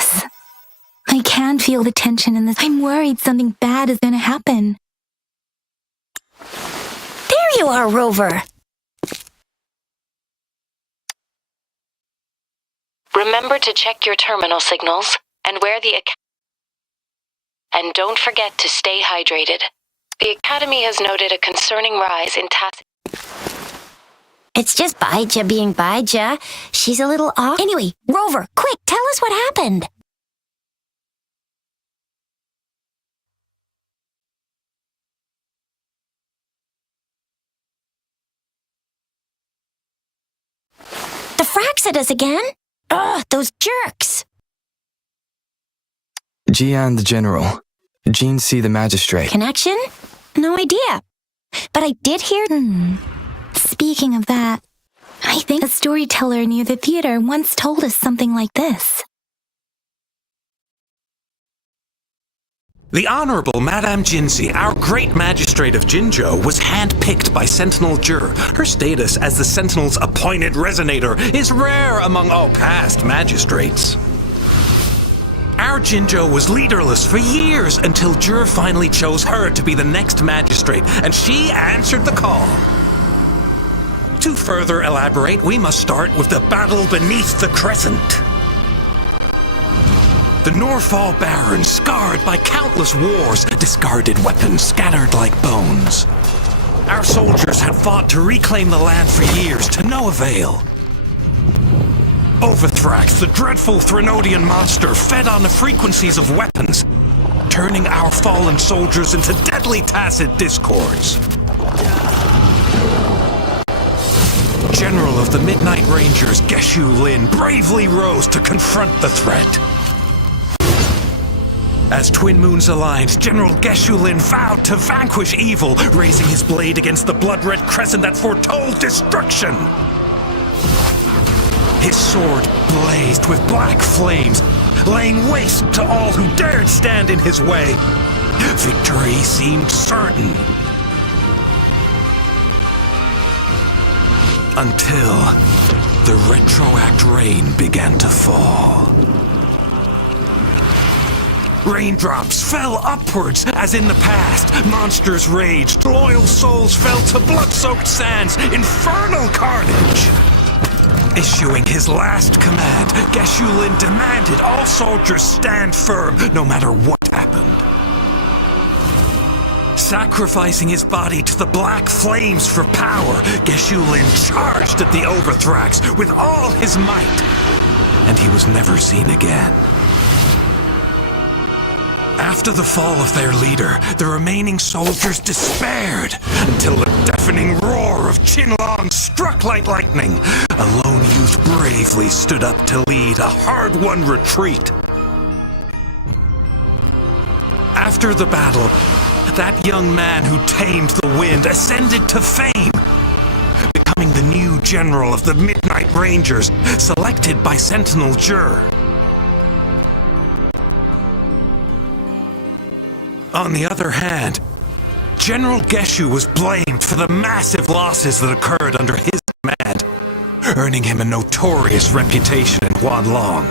Yes. I can feel the tension in this. I'm worried something bad is gonna happen. There you are, Rover. Remember to check your terminal signals and and don't forget to stay hydrated. The Academy has noted a concerning rise in It's just Baija being Baija. She's a little off. Anyway, Rover, quick, tell us what happened. The frags at us again? Ugh, those jerks. Jian the General. Jean C. the Magistrate. Connection? No idea. But I did hear... Speaking of that, I think a storyteller near the theater once told us something like this. The Honorable Madame Jinzi, our great magistrate of Jinzhou, was handpicked by Sentinel Jur. Her status as the Sentinel's appointed resonator is rare among all past magistrates. Our Jinzhou was leaderless for years until Jur finally chose her to be the next magistrate, and she answered the call. To further elaborate, we must start with the battle beneath the crescent. The Norfall Barons, scarred by countless wars, discarded weapons scattered like bones. Our soldiers had fought to reclaim the land for years, to no avail. Overthrax, the dreadful Threnodian monster, fed on the frequencies of weapons, turning our fallen soldiers into deadly tacit discords. General of the Midnight Rangers, Geshu Lin, bravely rose to confront the threat. As Twin Moons aligned, General Geshu Lin vowed to vanquish evil, raising his blade against the blood-red crescent that foretold destruction. His sword blazed with black flames, laying waste to all who dared stand in his way. Victory seemed certain. Until the Retroact Rain began to fall. Raindrops fell upwards, as in the past. Monsters raged, loyal souls fell to blood-soaked sands, infernal carnage. Issuing his last command, Geshu Lin demanded all soldiers stand firm, no matter what happened. Sacrificing his body to the black flames for power, Geshu Lin charged at the Overthrax with all his might, and he was never seen again. After the fall of their leader, the remaining soldiers despaired until the deafening roar of Qinlong struck like lightning. A lone youth bravely stood up to lead a hard-won retreat. After the battle, that young man who tamed the wind ascended to fame, becoming the new general of the Midnight Rangers, selected by Sentinel Jur. On the other hand, General Geshu was blamed for the massive losses that occurred under his command, earning him a notorious reputation in Huanglong.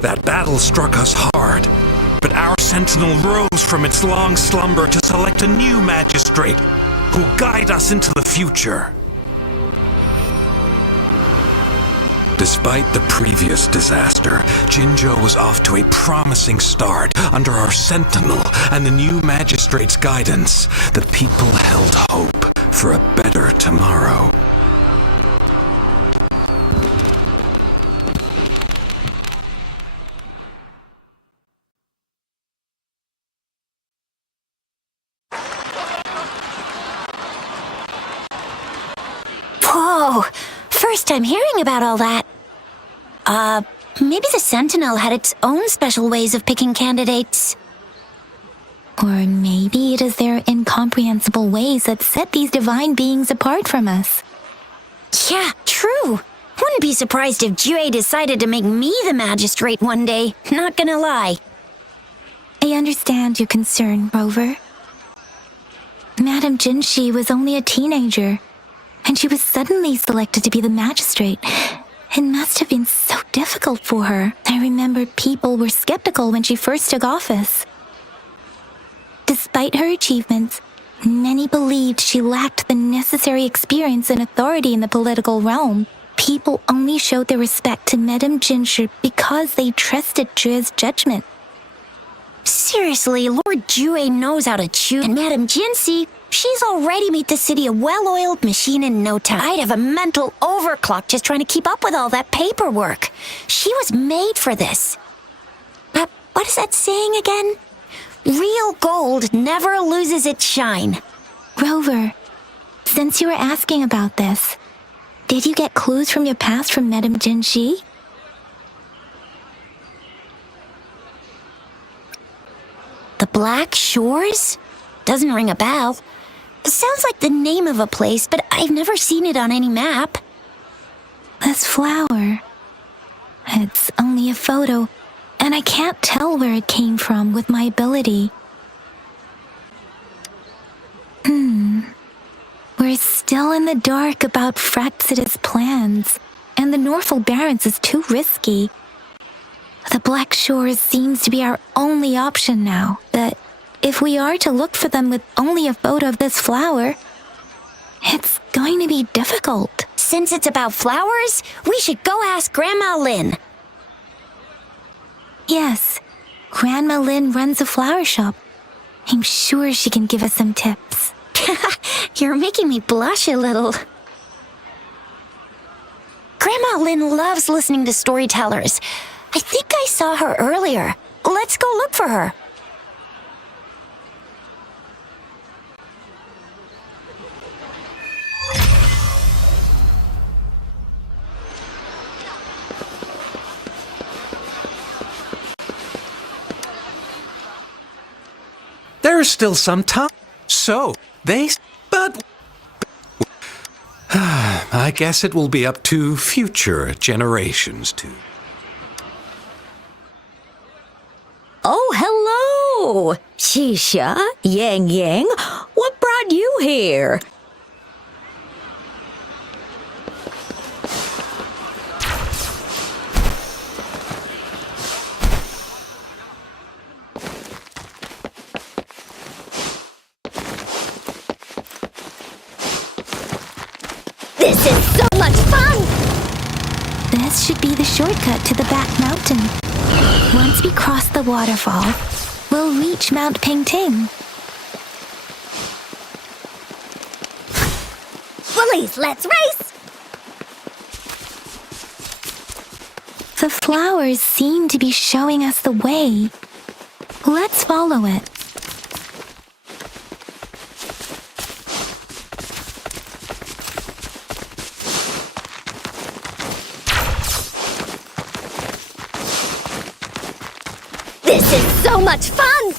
That battle struck us hard, but our sentinel rose from its long slumber to select a new magistrate who'll guide us into the future. Despite the previous disaster, Jinzhou was off to a promising start. Under our sentinel and the new magistrate's guidance, the people held hope for a better tomorrow. Whoa! First time hearing about all that. Maybe the Sentinel had its own special ways of picking candidates. Or maybe it is their incomprehensible ways that set these divine beings apart from us. Yeah, true. Wouldn't be surprised if Jue decided to make me the magistrate one day, not gonna lie. I understand your concern, Rover. Madame Jinshi was only a teenager. and she was suddenly selected to be the magistrate. It must have been so difficult for her. I remember people were skeptical when she first took office. Despite her achievements, many believed she lacked the necessary experience and authority in the political realm. People only showed their respect to Madame Ginger because they trusted Jue's judgment. Seriously, Lord Jue knows how to choose, and Madame Jinsi, she's already made the city a well-oiled machine in no time. I'd have a mental overclock just trying to keep up with all that paperwork. She was made for this. What is that saying again? Real gold never loses its shine. Rover, since you were asking about this, did you get clues from your past from Madame Jinshi? The Black Shores? Doesn't ring a bell. Sounds like the name of a place, but I've never seen it on any map. This flower. It's only a photo, and I can't tell where it came from with my ability. We're still in the dark about Fraxidus' plans, and the Norfolk Barrens is too risky. The Black Shores seems to be our only option now, but if we are to look for them with only a photo of this flower, it's going to be difficult. Since it's about flowers, we should go ask Grandma Lynn. Yes, Grandma Lynn runs a flower shop. I'm sure she can give us some tips. You're making me blush a little. Grandma Lynn loves listening to storytellers. I think I saw her earlier. Let's go look for her. There is still some time. So, but I guess it will be up to future generations to... Oh, hello! Shisha, Yang Yang, what brought you here? This is so much fun! This should be the shortcut to the back mountain. Once we cross the waterfall, we'll reach Mount Pingting. Please, let's race! The flowers seem to be showing us the way. Let's follow it. This is so much fun!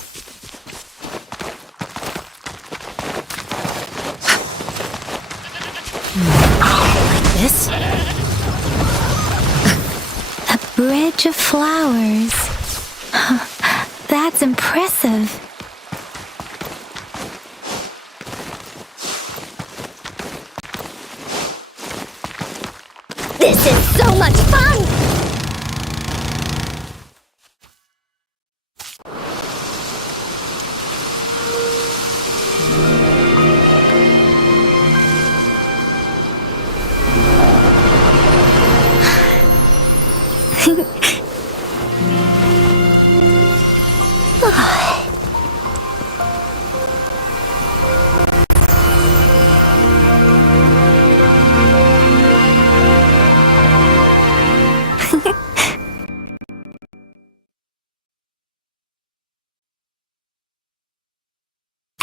Like this? A bridge of flowers. That's impressive. This is so much fun!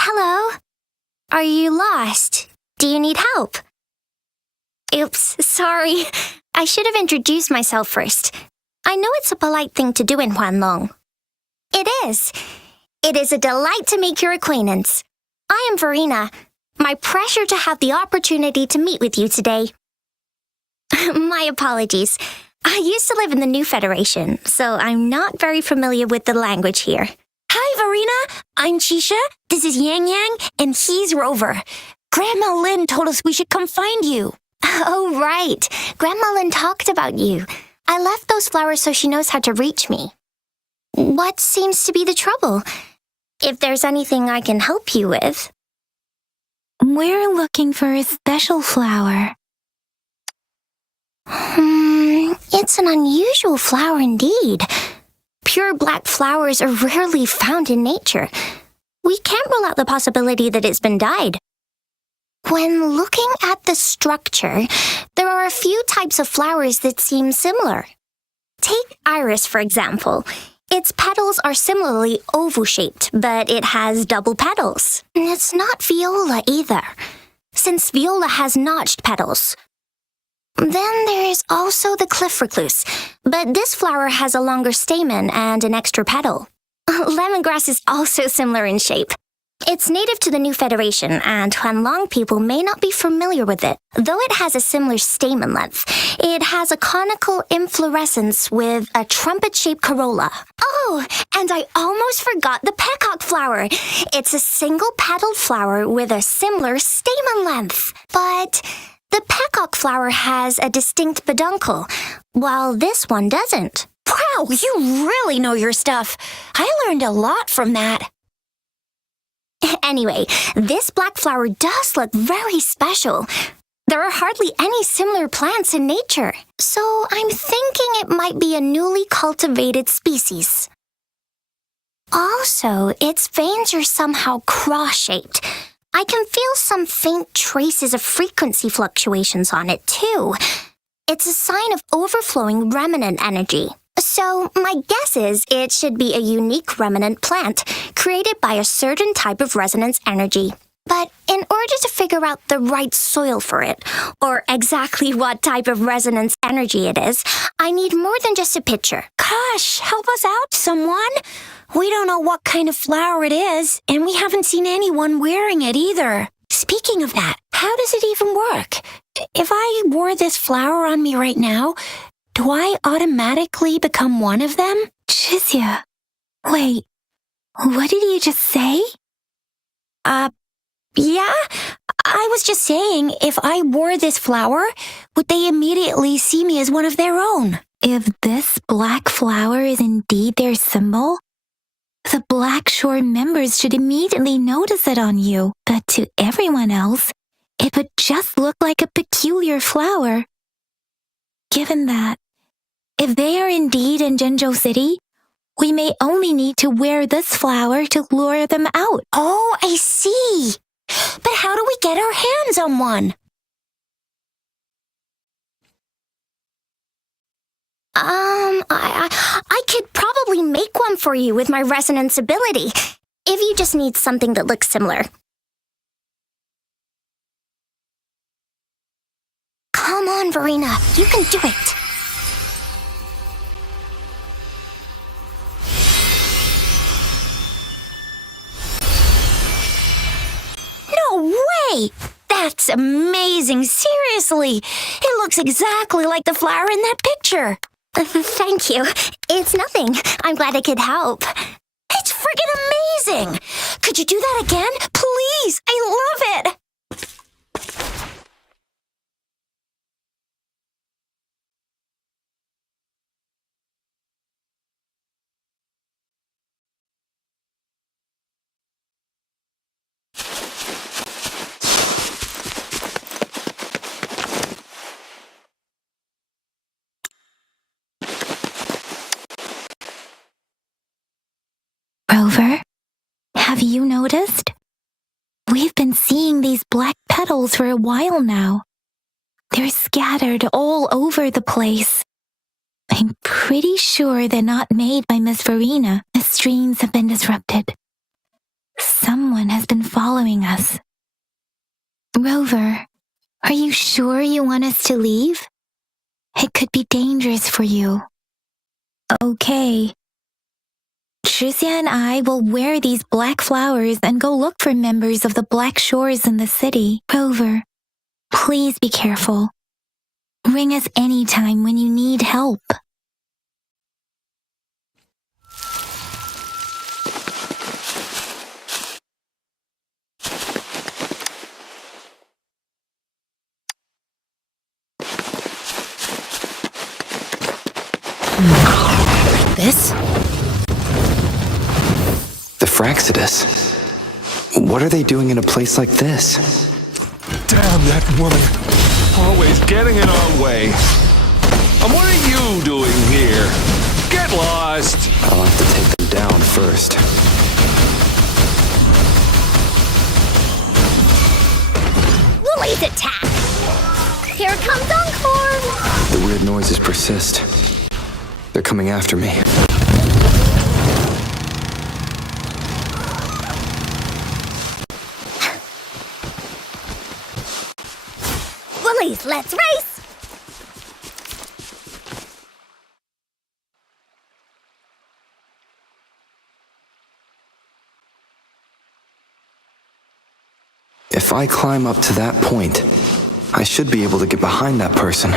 Hello? Are you lost? Do you need help? Oops, sorry. I should have introduced myself first. I know it's a polite thing to do in Huanglong. It is. It is a delight to make your acquaintance. I am Verina. My pleasure to have the opportunity to meet with you today. My apologies. I used to live in the New Federation, so I'm not very familiar with the language here. Hi, Verina. I'm Chisha. This is Yang Yang, and he's Rover. Grandma Lynn told us we should come find you. Oh, right. Grandma Lynn talked about you. I left those flowers so she knows how to reach me. What seems to be the trouble? If there's anything I can help you with. We're looking for a special flower. It's an unusual flower indeed. Pure black flowers are rarely found in nature. We can't rule out the possibility that it's been dyed. When looking at the structure, there are a few types of flowers that seem similar. Take iris, for example. Its petals are similarly oval-shaped, but it has double petals. It's not viola either, since viola has notched petals. Then there is also the cliff recluse, but this flower has a longer stamen and an extra petal. Lemongrass is also similar in shape. It's native to the New Federation, and Huanglong people may not be familiar with it. Though it has a similar stamen length, it has a conical inflorescence with a trumpet-shaped corolla. Oh, and I almost forgot the peacock flower. It's a single-petaled flower with a similar stamen length. But the peacock flower has a distinct peduncle, while this one doesn't. Wow, you really know your stuff. I learned a lot from that. Anyway, this black flower does look very special. There are hardly any similar plants in nature, so I'm thinking it might be a newly cultivated species. Also, its veins are somehow cross-shaped. I can feel some faint traces of frequency fluctuations on it, too. It's a sign of overflowing remnant energy. So, my guess is it should be a unique remnant plant, created by a certain type of resonance energy. But in order to figure out the right soil for it, or exactly what type of resonance energy it is, I need more than just a picture. Gosh, help us out, someone. We don't know what kind of flower it is, and we haven't seen anyone wearing it either. Speaking of that, how does it even work? If I wore this flower on me right now, do I automatically become one of them? Chizia, wait, what did you just say? Yeah, I was just saying, if I wore this flower, would they immediately see me as one of their own? If this black flower is indeed their symbol, the Black Shore members should immediately notice it on you, but to everyone else, it would just look like a peculiar flower. Given that, if they are indeed in Jinzhou City, we may only need to wear this flower to lure them out. Oh, I see. But how do we get our hands on one? I could probably make one for you with my resonance ability, if you just need something that looks similar. Come on, Verina, you can do it. No way! That's amazing, seriously! It looks exactly like the flower in that picture. Thank you. It's nothing. I'm glad I could help. It's friggin' amazing! Could you do that again? Please! I love it! Rover, have you noticed? We've been seeing these black petals for a while now. They're scattered all over the place. I'm pretty sure they're not made by Miss Verina. The streams have been disrupted. Someone has been following us. Rover, are you sure you want us to leave? It could be dangerous for you. Okay. Chizia and I will wear these black flowers and go look for members of the Black Shores in the city. Rover, please be careful. Ring us anytime when you need help. This? The Fraxidus. What are they doing in a place like this? Damn that woman. Always getting in our way. And what are you doing here? Get lost! I'll have to take them down first. Woolly's attack! Here comes Encore! The weird noises persist. They're coming after me. Woollies, let's race! If I climb up to that point, I should be able to get behind that person.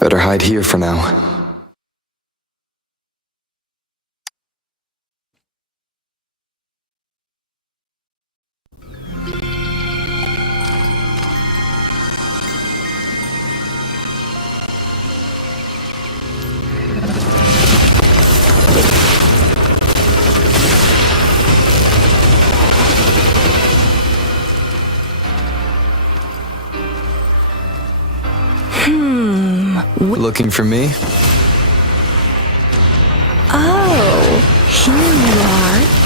Better hide here for now. Looking for me? Oh, here you are.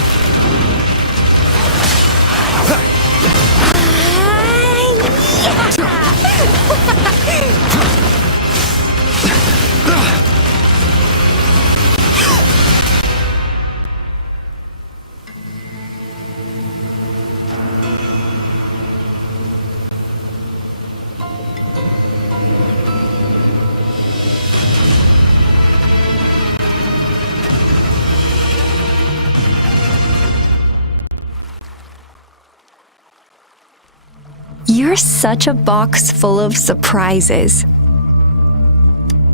You're such a box full of surprises.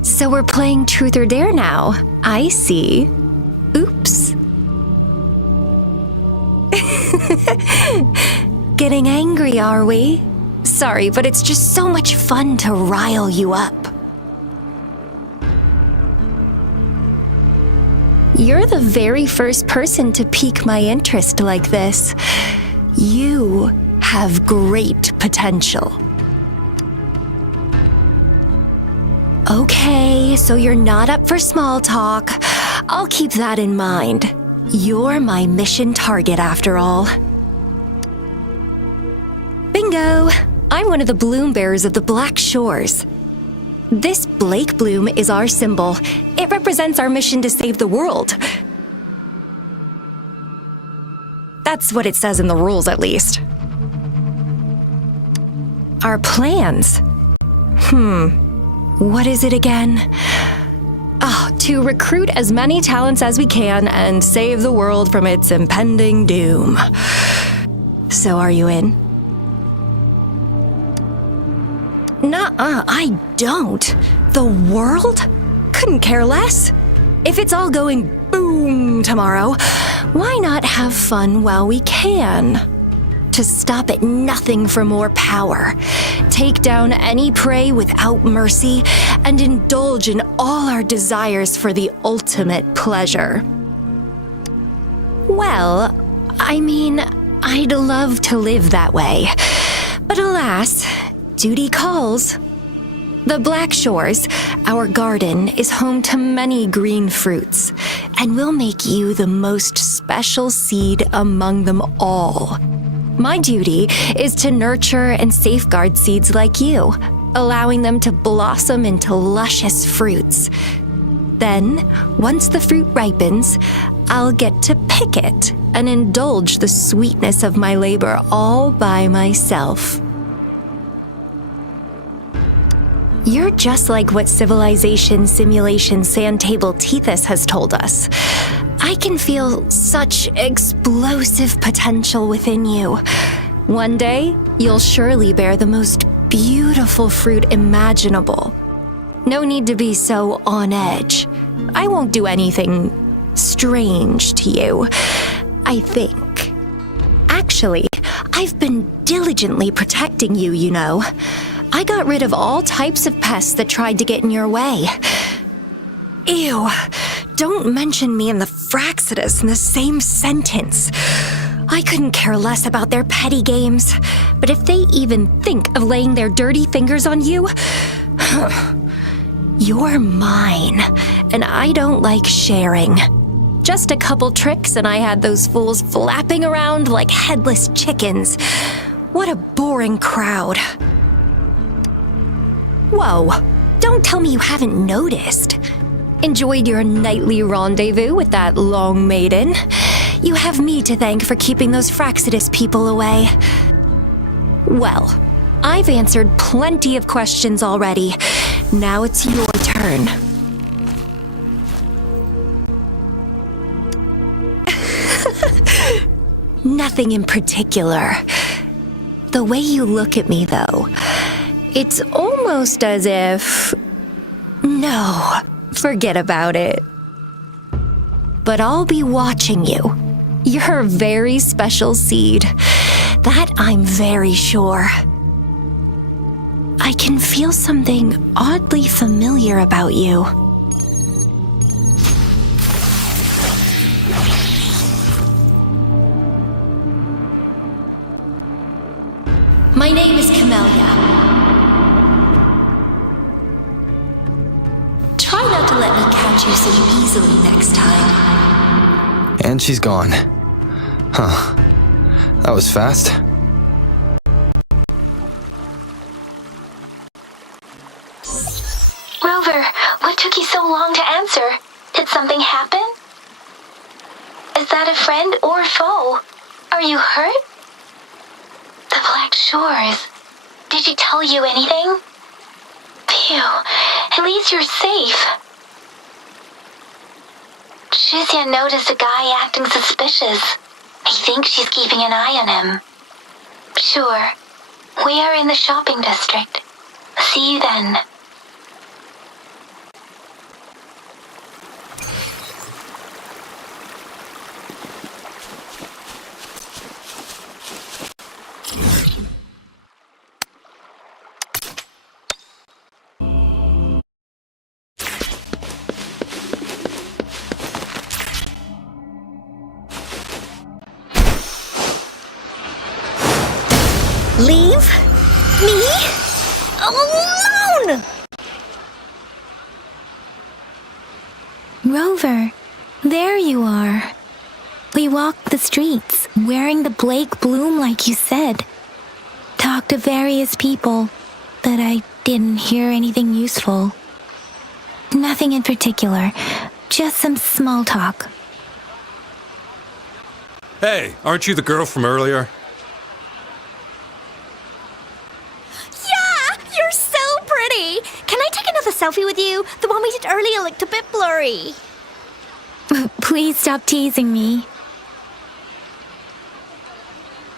So we're playing Truth or Dare now. I see. Oops. Getting angry, are we? Sorry, but it's just so much fun to rile you up. You're the very first person to pique my interest like this. You have great potential. Okay, so you're not up for small talk. I'll keep that in mind. You're my mission target after all. Bingo! I'm one of the bloom bearers of the Black Shores. This Blake bloom is our symbol. It represents our mission to save the world. That's what it says in the rules, at least. Our plans? What is it again? To recruit as many talents as we can and save the world from its impending doom. So are you in? Nuh-uh, I don't. The world? Couldn't care less. If it's all going boom tomorrow, why not have fun while we can? To stop at nothing for more power, take down any prey without mercy, and indulge in all our desires for the ultimate pleasure. Well, I mean, I'd love to live that way, but alas, duty calls. The Black Shores, our garden, is home to many green fruits, and we'll make you the most special seed among them all. My duty is to nurture and safeguard seeds like you, allowing them to blossom into luscious fruits. Then, once the fruit ripens, I'll get to pick it and indulge the sweetness of my labor all by myself. You're just like what Civilization Simulation Sandtable Tethys has told us. I can feel such explosive potential within you. One day, you'll surely bear the most beautiful fruit imaginable. No need to be so on edge. I won't do anything strange to you, I think. Actually, I've been diligently protecting you, you know. I got rid of all types of pests that tried to get in your way. Ew, don't mention me and the Fraxidus in the same sentence. I couldn't care less about their petty games, but if they even think of laying their dirty fingers on you, you're mine, and I don't like sharing. Just a couple tricks and I had those fools flapping around like headless chickens. What a boring crowd. Whoa, don't tell me you haven't noticed. Enjoyed your nightly rendezvous with that long maiden. You have me to thank for keeping those Fraxidus people away. Well, I've answered plenty of questions already. Now it's your turn. Nothing in particular. The way you look at me, though, it's almost as if... No, forget about it. But I'll be watching you. You're a very special seed. That I'm very sure. I can feel something oddly familiar about you. My name is Camellia. Try not to let me catch you so easily next time. And she's gone. Huh. That was fast. Rover, what took you so long to answer? Did something happen? Is that a friend or foe? Are you hurt? The Black Shores. Did she tell you anything? Phew, at least you're safe. Shizia noticed a guy acting suspicious. I think she's keeping an eye on him. Sure. We are in the shopping district. See you then. Leave me alone! Rover, there you are. We walked the streets, wearing the Blake bloom like you said. Talked to various people, but I didn't hear anything useful. Nothing in particular, just some small talk. Hey, aren't you the girl from earlier? You're so pretty! Can I take another selfie with you? The one we did earlier looked a bit blurry. Please stop teasing me.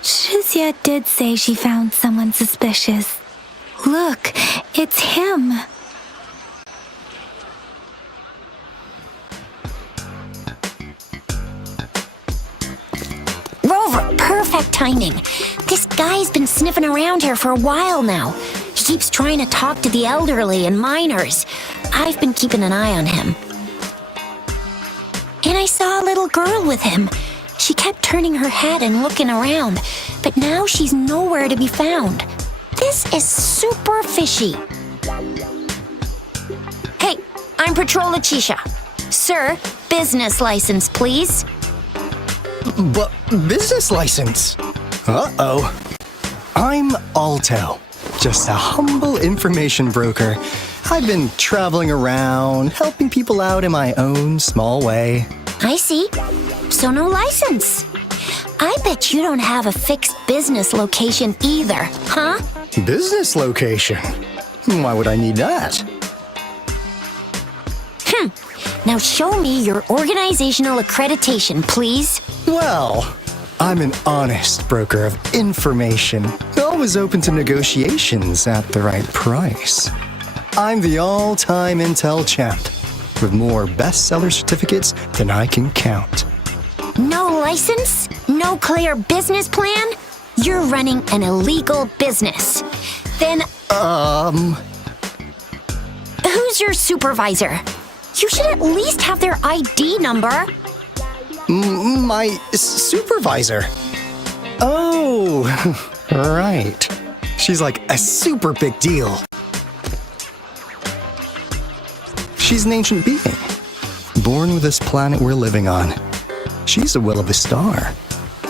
Shizia did say she found someone suspicious. Look, it's him. Rover, perfect timing. This guy's been sniffing around here for a while now. He keeps trying to talk to the elderly and minors. I've been keeping an eye on him. And I saw a little girl with him. She kept turning her head and looking around, but now she's nowhere to be found. This is super fishy. Hey, I'm Patrol Letitia. Sir, business license, please. But business license? Uh-oh. I'm Aalto, just a humble information broker. I've been traveling around, helping people out in my own small way. I see. So no license. I bet you don't have a fixed business location either, huh? Business location? Why would I need that? Now show me your organizational accreditation, please. Well, I'm an honest broker of information, always open to negotiations at the right price. I'm the all-time Intel champ, with more bestseller certificates than I can count. No license? No clear business plan? You're running an illegal business. Then, who's your supervisor? You should at least have their ID number. My supervisor? Oh, right. She's like a super big deal. She's an ancient being, born with this planet we're living on. She's the will of the star,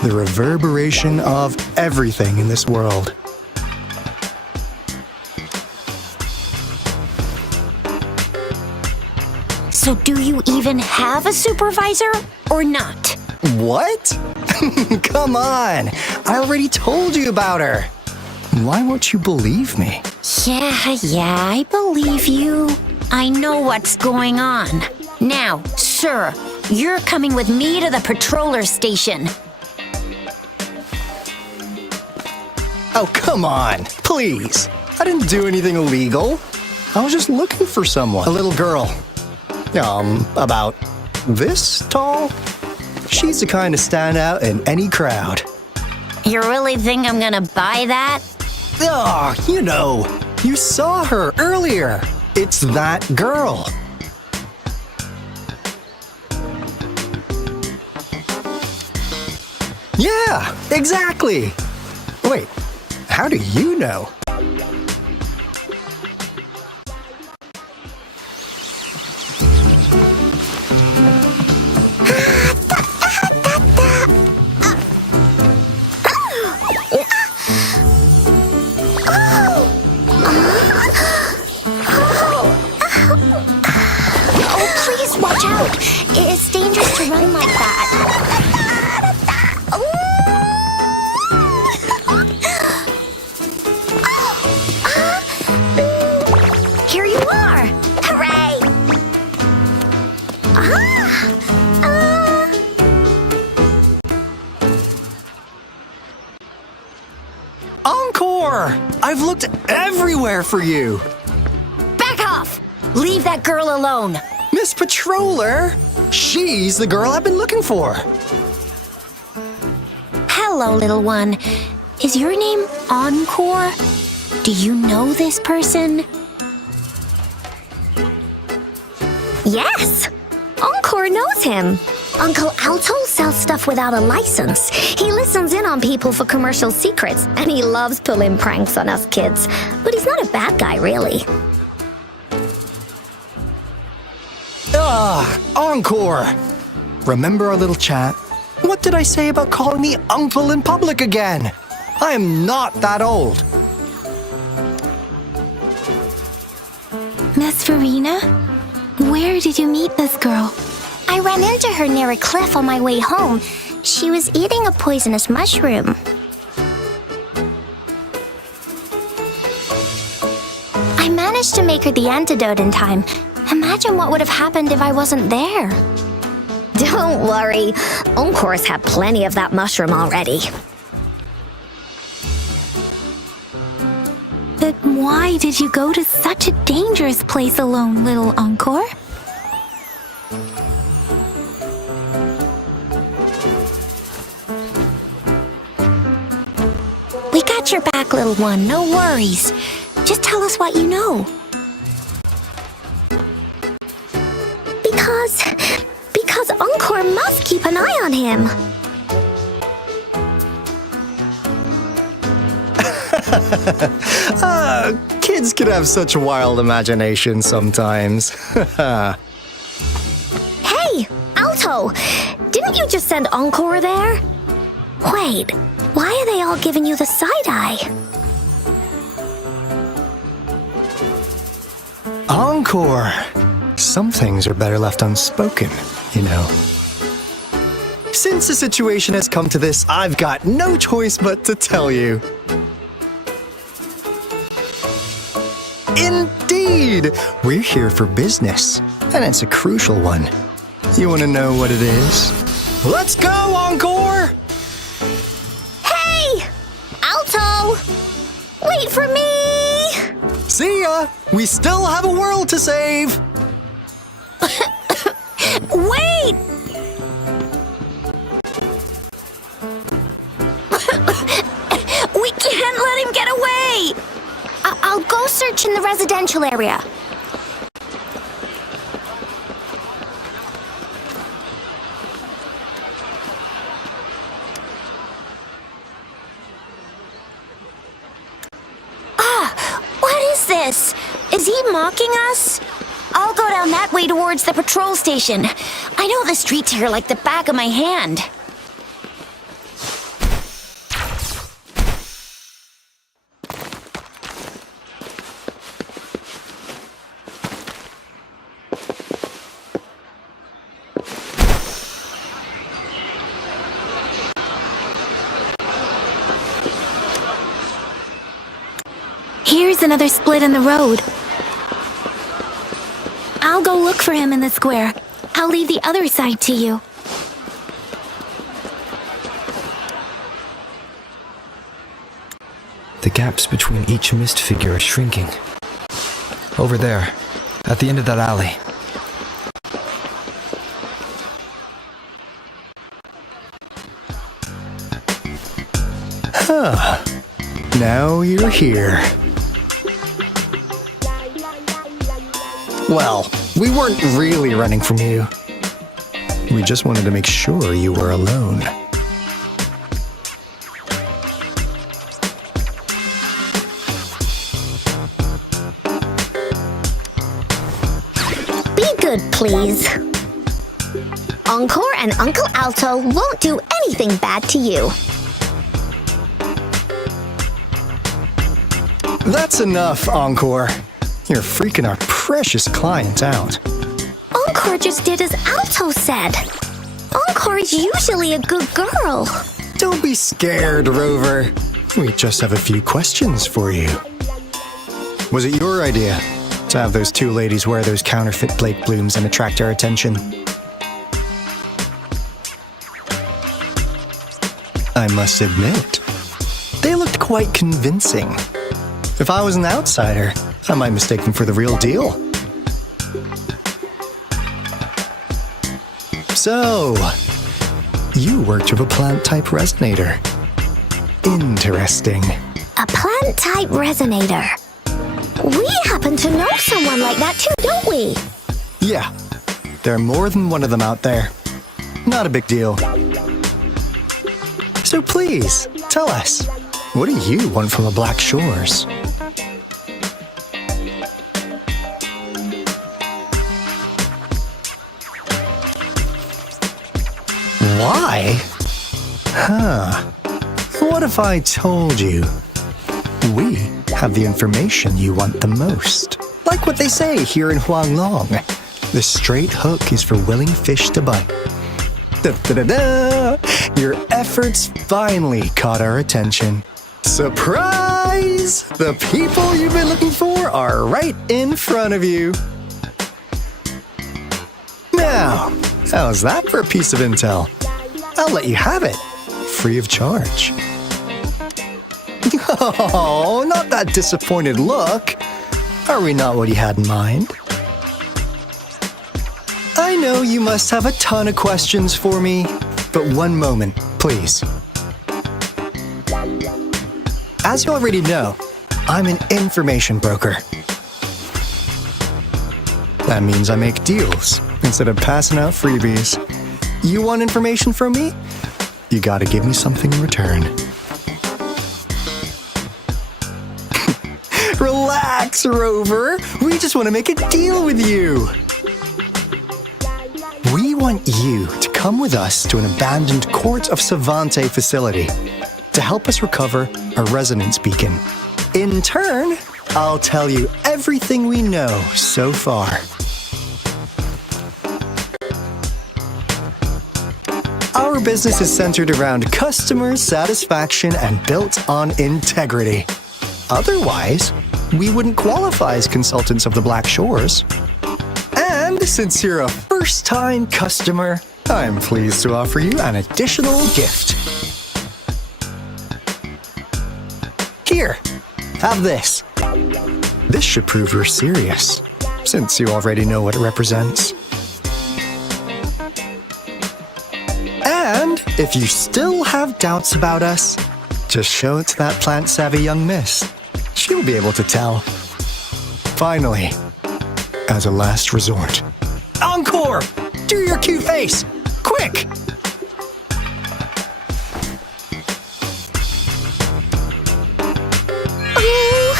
the reverberation of everything in this world. So do you even have a supervisor or not? What? Come on! I already told you about her. Why won't you believe me? Yeah, I believe you. I know what's going on. Now, sir, you're coming with me to the patroller station. Oh, come on, please. I didn't do anything illegal. I was just looking for someone. A little girl. About this tall? She's the kind to stand out in any crowd. You really think I'm gonna buy that? Oh, you saw her earlier. It's that girl. Yeah, exactly. Wait, how do you know? Watch out! It's dangerous to run like that. Here you are! Hooray! Encore! I've looked everywhere for you. Back off! Leave that girl alone. Miss Patroller! She's the girl I've been looking for. Hello, little one. Is your name Encore? Do you know this person? Yes! Encore knows him. Uncle Aalto sells stuff without a license. He listens in on people for commercial secrets, and he loves pulling pranks on us kids. But he's not a bad guy, really. Encore! Remember our little chat? What did I say about calling me uncle in public again? I am not that old. Miss Verina? Where did you meet this girl? I ran into her near a cliff on my way home. She was eating a poisonous mushroom. I managed to make her the antidote in time. Imagine what would have happened if I wasn't there. Don't worry. Encore's had plenty of that mushroom already. But why did you go to such a dangerous place alone, little Encore? We got your back, little one. No worries. Just tell us what you know. Because Encore must keep an eye on him. Kids can have such wild imaginations sometimes. Hey, Aalto! Didn't you just send Encore there? Wait, why are they all giving you the side-eye? Encore! Some things are better left unspoken, you know. Since the situation has come to this, I've got no choice but to tell you. We're here for business, and it's a crucial one. You want to know what it is? Let's go, Encore! Hey! Aalto! Wait for me! See ya! We still have a world to save! Wait! We can't let him get away! I'll go search in the residential area. What is this? Is he mocking us? I'll go down that way towards the patrol station. I know the streets here like the back of my hand. Here's another split in the road. I'll go look for him in the square. I'll leave the other side to you. The gaps between each mist figure are shrinking. Over there, at the end of that alley. Huh. Now you're here. Well, we weren't really running from you. We just wanted to make sure you were alone. Be good, please. Encore and Uncle Aalto won't do anything bad to you. That's enough, Encore. You're freaking our precious client out. Encore just did as Aalto said. Encore is usually a good girl. Don't be scared, Rover. We just have a few questions for you. Was it your idea to have those two ladies wear those counterfeit Blake blooms and attract our attention? I must admit, they looked quite convincing. If I was an outsider, I might mistake them for the real deal. So, you worked with a plant-type resonator. Interesting. A plant-type resonator. We happen to know someone like that too, don't we? Yeah, there are more than one of them out there. Not a big deal. So please, tell us, what do you want from the Black Shores? Why? Huh. What if I told you we have the information you want the most? Like what they say here in Huanglong. The straight hook is for willing fish to bite. Da-da-da-da! Your efforts finally caught our attention. Surprise! The people you've been looking for are right in front of you. Now, how's that for a piece of intel? I'll let you have it, free of charge. Oh, not that disappointed look. Are we not what you had in mind? I know you must have a ton of questions for me, but one moment, please. As you already know, I'm an information broker. That means I make deals instead of passing out freebies. You want information from me? You gotta give me something in return. Relax, Rover. We just want to make a deal with you. We want you to come with us to an abandoned Court of Savante facility to help us recover a resonance beacon. In turn, I'll tell you everything we know so far. Our business is centered around customer satisfaction and built on integrity. Otherwise, we wouldn't qualify as consultants of the Black Shores. And since you're a first-time customer, I'm pleased to offer you an additional gift. Here, have this. This should prove you're serious, since you already know what it represents. And if you still have doubts about us, just show it to that plant-savvy young miss. She'll be able to tell. Finally, as a last resort, encore! Do your cute face! Quick! Oh,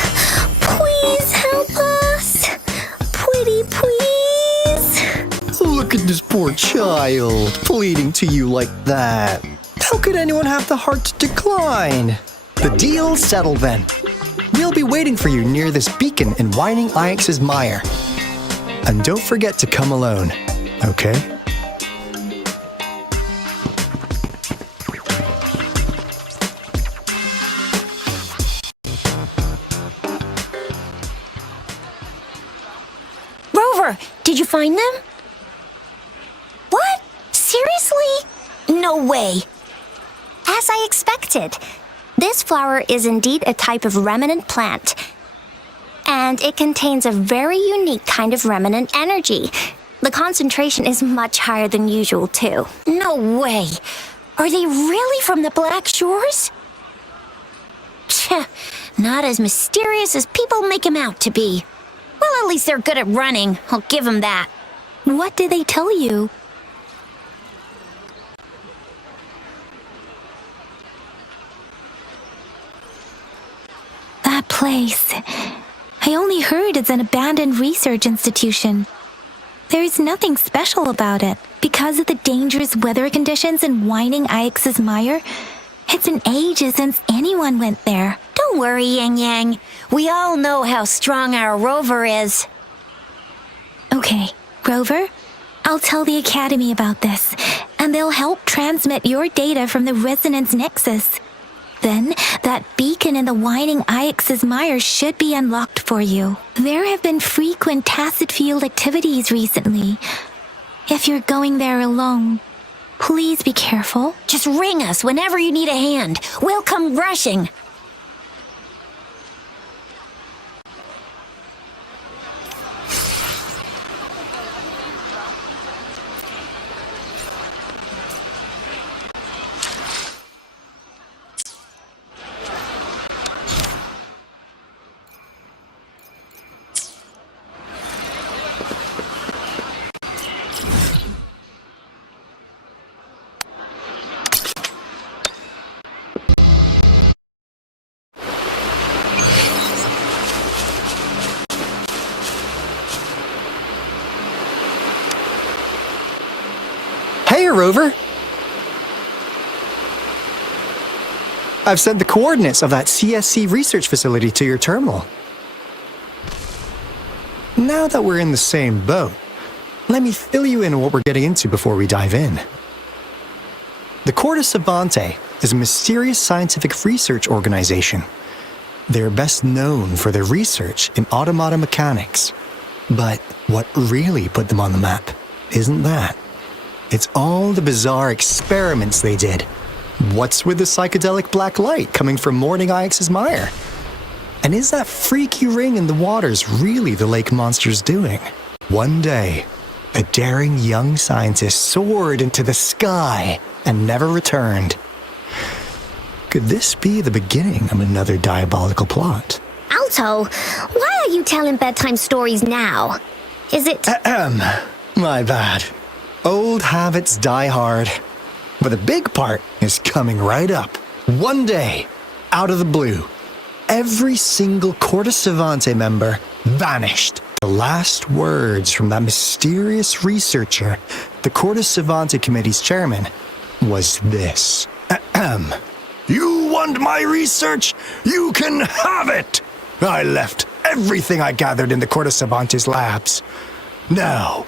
please help us! Pretty please! Look at this poor child, pleading to you like that. How could anyone have the heart to decline? The deal's settled then. We'll be waiting for you near this beacon in Wuthering Waves' mire. And don't forget to come alone, okay? Rover, did you find them? What? Seriously? No way. As I expected. This flower is indeed a type of remnant plant. And it contains a very unique kind of remnant energy. The concentration is much higher than usual, too. No way. Are they really from the Black Shores? Tch, not as mysterious as people make them out to be. Well, at least they're good at running. I'll give them that. What did they tell you? That place. I only heard it's an abandoned research institution. There is nothing special about it. Because of the dangerous weather conditions in Wuthering Waves' mire, it's been ages since anyone went there. Don't worry, Yang Yang. We all know how strong our Rover is. Okay, Rover, I'll tell the Academy about this, and they'll help transmit your data from the resonance nexus. Then, that beacon in the Wuthering Waves' mire should be unlocked for you. There have been frequent tacit field activities recently. If you're going there alone, please be careful. Just ring us whenever you need a hand. We'll come rushing. Hey, Rover! I've sent the coordinates of that CSC research facility to your terminal. Now that we're in the same boat, let me fill you in on what we're getting into before we dive in. The Corda Savante is a mysterious scientific research organization. They're best known for their research in automata mechanics. But what really put them on the map isn't that. It's all the bizarre experiments they did. What's with the psychedelic black light coming from Wuthering Waves' mire? And is that freaky ring in the waters really the lake monster's doing? One day, a daring young scientist soared into the sky and never returned. Could this be the beginning of another diabolical plot? Aalto, why are you telling bedtime stories now? Is it... My bad. Old habits die hard. But the big part is coming right up. One day, out of the blue, every single Corda Savante member vanished. The last words from that mysterious researcher, the Corda Savante Committee's chairman, was this. You want my research? You can have it! I left everything I gathered in the Corda Savante's labs. Now,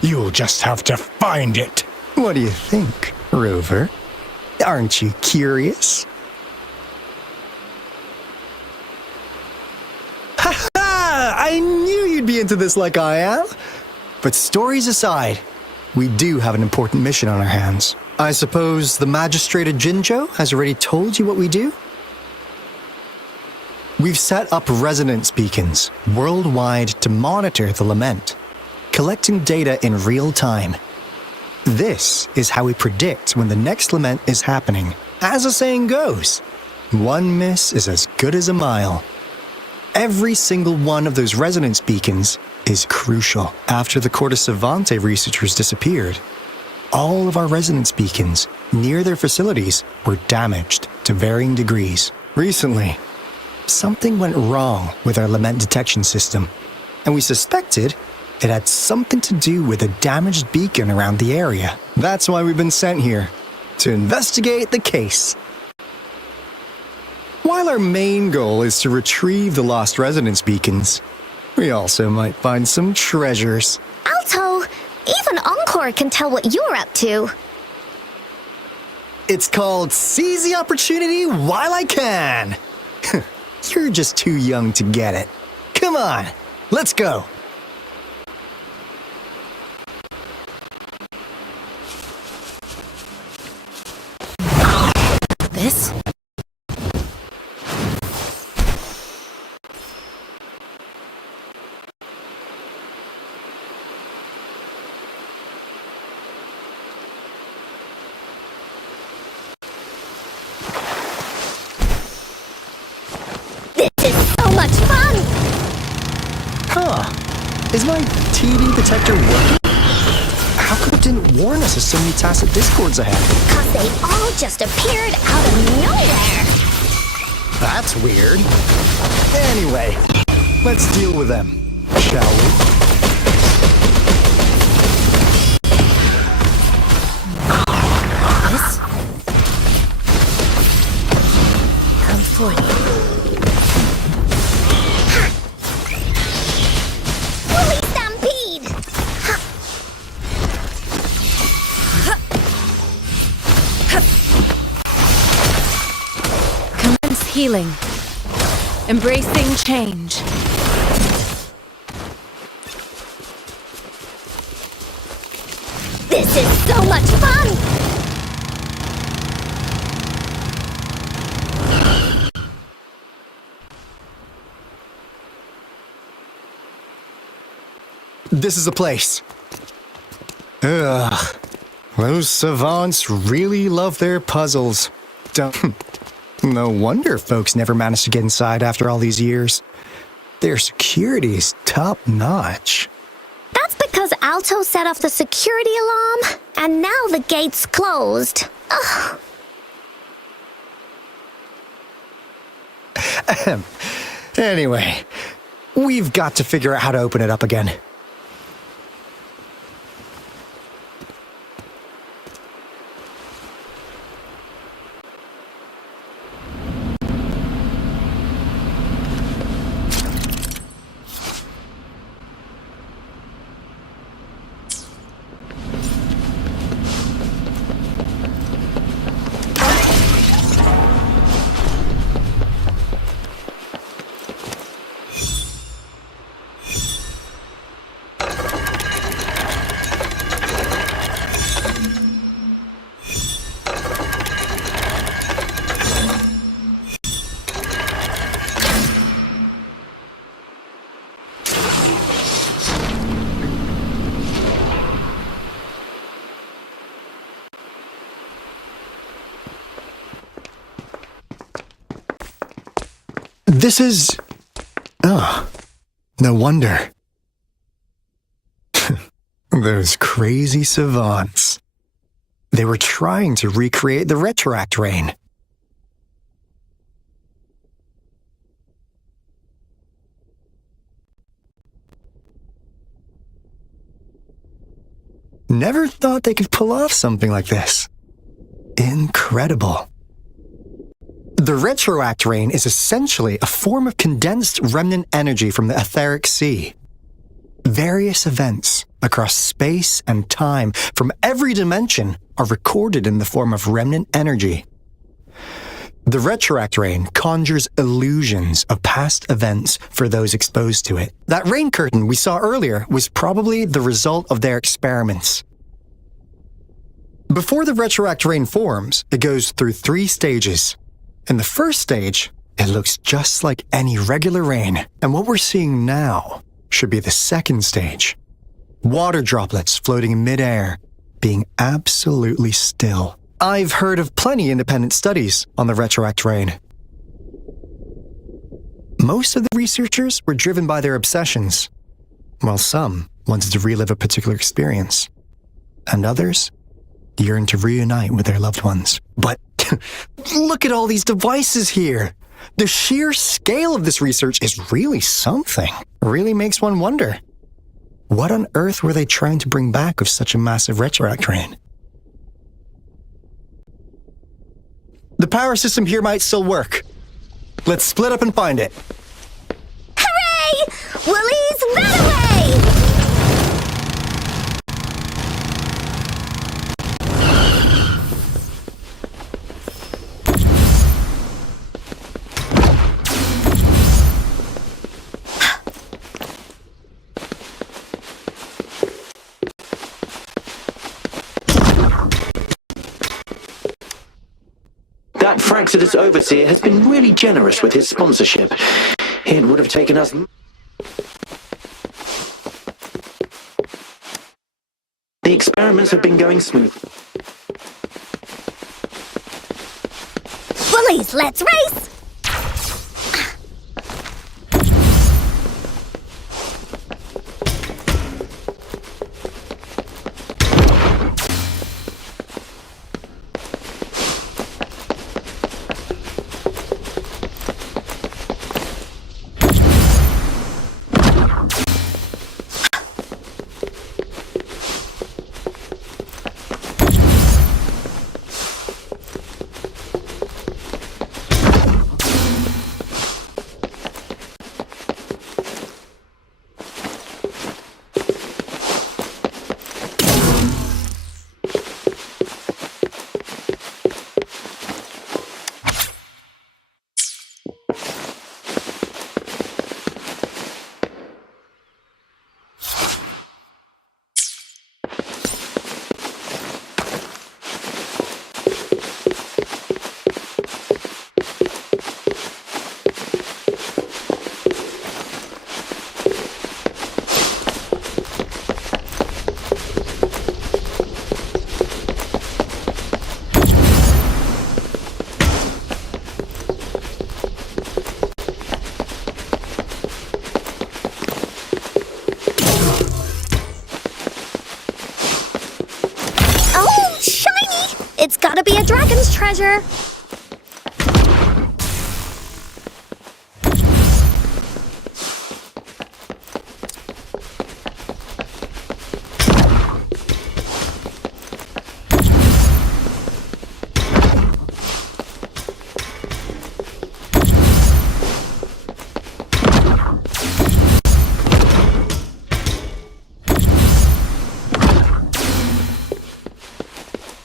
you'll just have to find it. What do you think, Rover? Aren't you curious? Ha be into this like I am. But stories aside, we do have an important mission on our hands. I suppose the magistrate at Jinzhou has already told you what we do? We've set up resonance beacons worldwide to monitor the lament, collecting data in real time. This is how we predict when the next lament is happening. As the saying goes, one miss is as good as a mile. Every single one of those resonance beacons is crucial. After the Court of Savante researchers disappeared, all of our resonance beacons near their facilities were damaged to varying degrees. Recently, something went wrong with our lament detection system, and we suspected it had something to do with a damaged beacon around the area. That's why we've been sent here, to investigate the case. While our main goal is to retrieve the lost resonance beacons, we also might find some treasures. Aalto, even Encore can tell what you're up to. It's called Seize the Opportunity While I Can. You're just too young to get it. Come on, let's go. This? Is my TD detector working? How come it didn't warn us of so many tacit discords ahead? 'Cause they all just appeared out of nowhere. That's weird. Anyway, let's deal with them, shall we? This? Come forth. Healing. Embracing change. This is so much fun! This is the place. Ugh. Those savants really love their puzzles. No wonder folks never managed to get inside after all these years. Their security's top-notch. That's because Aalto set off the security alarm, and now the gate's closed. Ugh. Anyway, we've got to figure out how to open it up again. This is... Oh, no wonder. Those crazy savants. They were trying to recreate the Retroact Rain. Never thought they could pull off something like this. Incredible. The Retroact Rain is essentially a form of condensed remnant energy from the etheric sea. Various events across space and time from every dimension are recorded in the form of remnant energy. The Retroact Rain conjures illusions of past events for those exposed to it. That rain curtain we saw earlier was probably the result of their experiments. Before the Retroact Rain forms, it goes through 3 stages. In the first stage, it looks just like any regular rain, and what we're seeing now should be the second stage. Water droplets floating in midair, being absolutely still. I've heard of plenty independent studies on the Retroact Rain. Most of the researchers were driven by their obsessions, while some wanted to relive a particular experience, and others yearned to reunite with their loved ones. But look at all these devices here! The sheer scale of this research is really something. Really makes one wonder. What on earth were they trying to bring back with such a massive Retroact Rain? The power system here might still work. Let's split up and find it. Hooray! Woolies, run away! That Fraxidus overseer has been really generous with his sponsorship. It would have taken us... The experiments have been going smooth. Woolies, let's race! It's gotta be a dragon's treasure.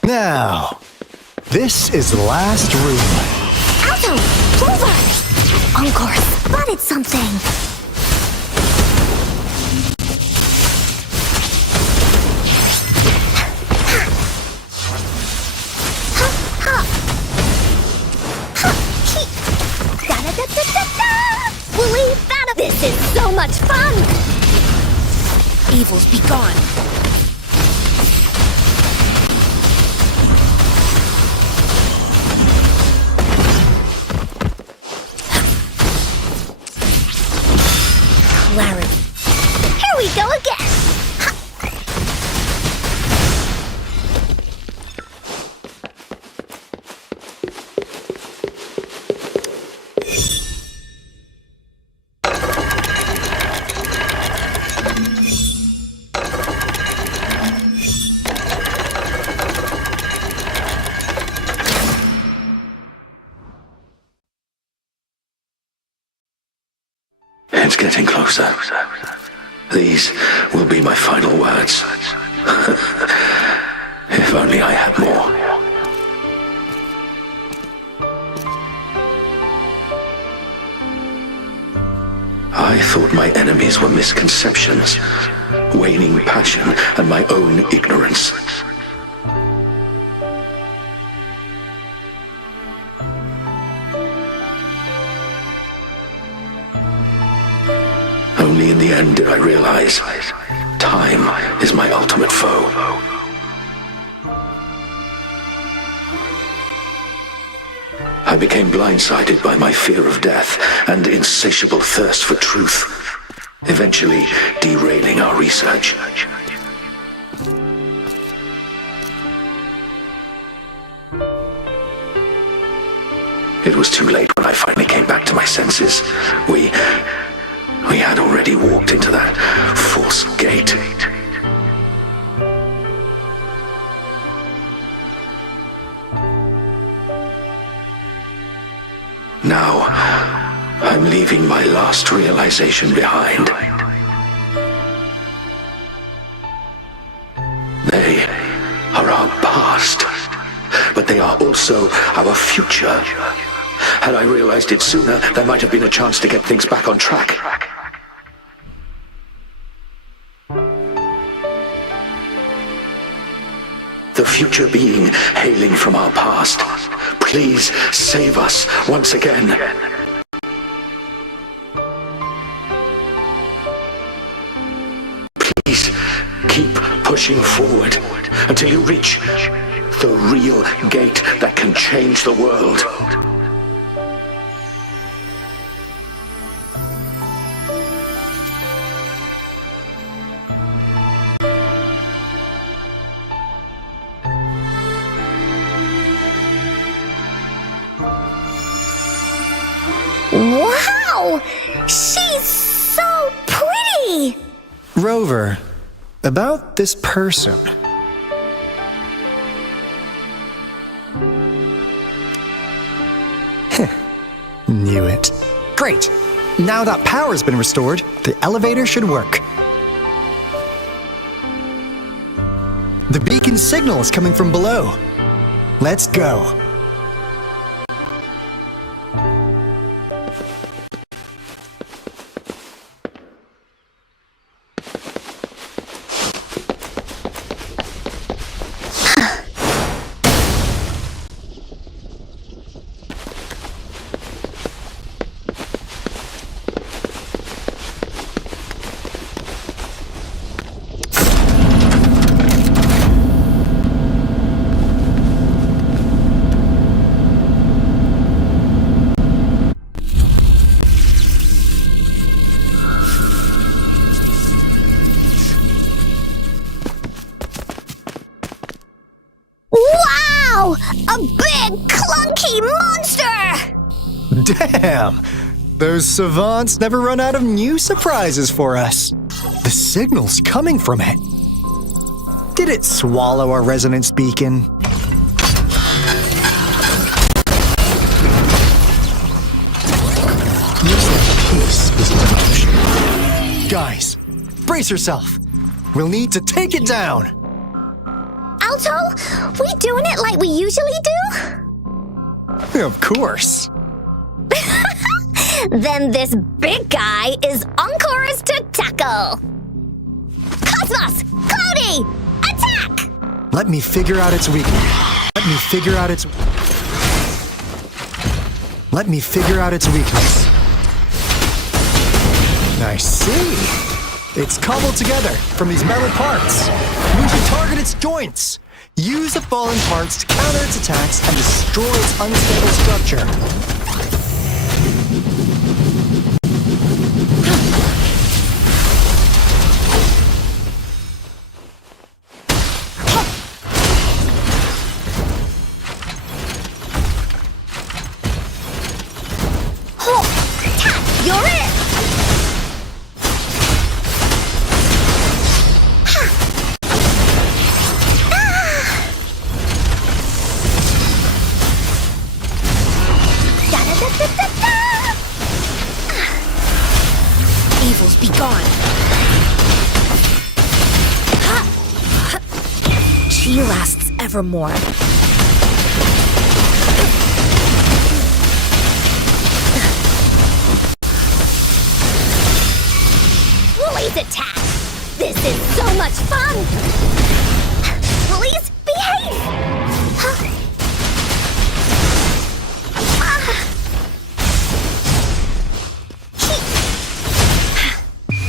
Now, this is the last room. Aalto! Clover! Encore spotted something! We'll leave that. This is so much fun! Evils be gone. Clarity. Here we go again! It's getting closer. These will be my final words. If only I had more. thought my enemies were misconceptions, waning passion, and my own ignorance. Only in the end did I realize time is my ultimate foe. I became blindsided by my fear of death and insatiable thirst for truth, eventually derailing our research. It was too late when I finally came back to my senses. We had already walked into that false gate. Now, I'm leaving my last realization behind. They are our past, but they are also our future. Had I realized it sooner, there might have been a chance to get things back on track. The future being hailing from our past. Please save us once again. Please keep pushing forward until you reach the real gate that can change the world. Wow! She's so pretty! Rover, about this person. Knew it. Great! Now that power's been restored, the elevator should work. The beacon signal is coming from below. Let's go. A big, clunky monster! Damn! Those savants never run out of new surprises for us. The signal's coming from it. Did it swallow our resonance beacon? Looks like peace is in motion. Guys, brace yourself. We'll need to take it down. Aalto, we doing it like we usually do? Of course. Then this big guy is Encore's to tackle. Cosmos! Cloudy! Attack! Let me figure out its weakness. Let me figure out its weakness. I see. It's cobbled together from these metal parts. We should target its joints. Use the fallen parts to counter its attacks and destroy its unstable structure. Evils be gone. She lasts evermore. surprise attack! This is so much fun! Please behave!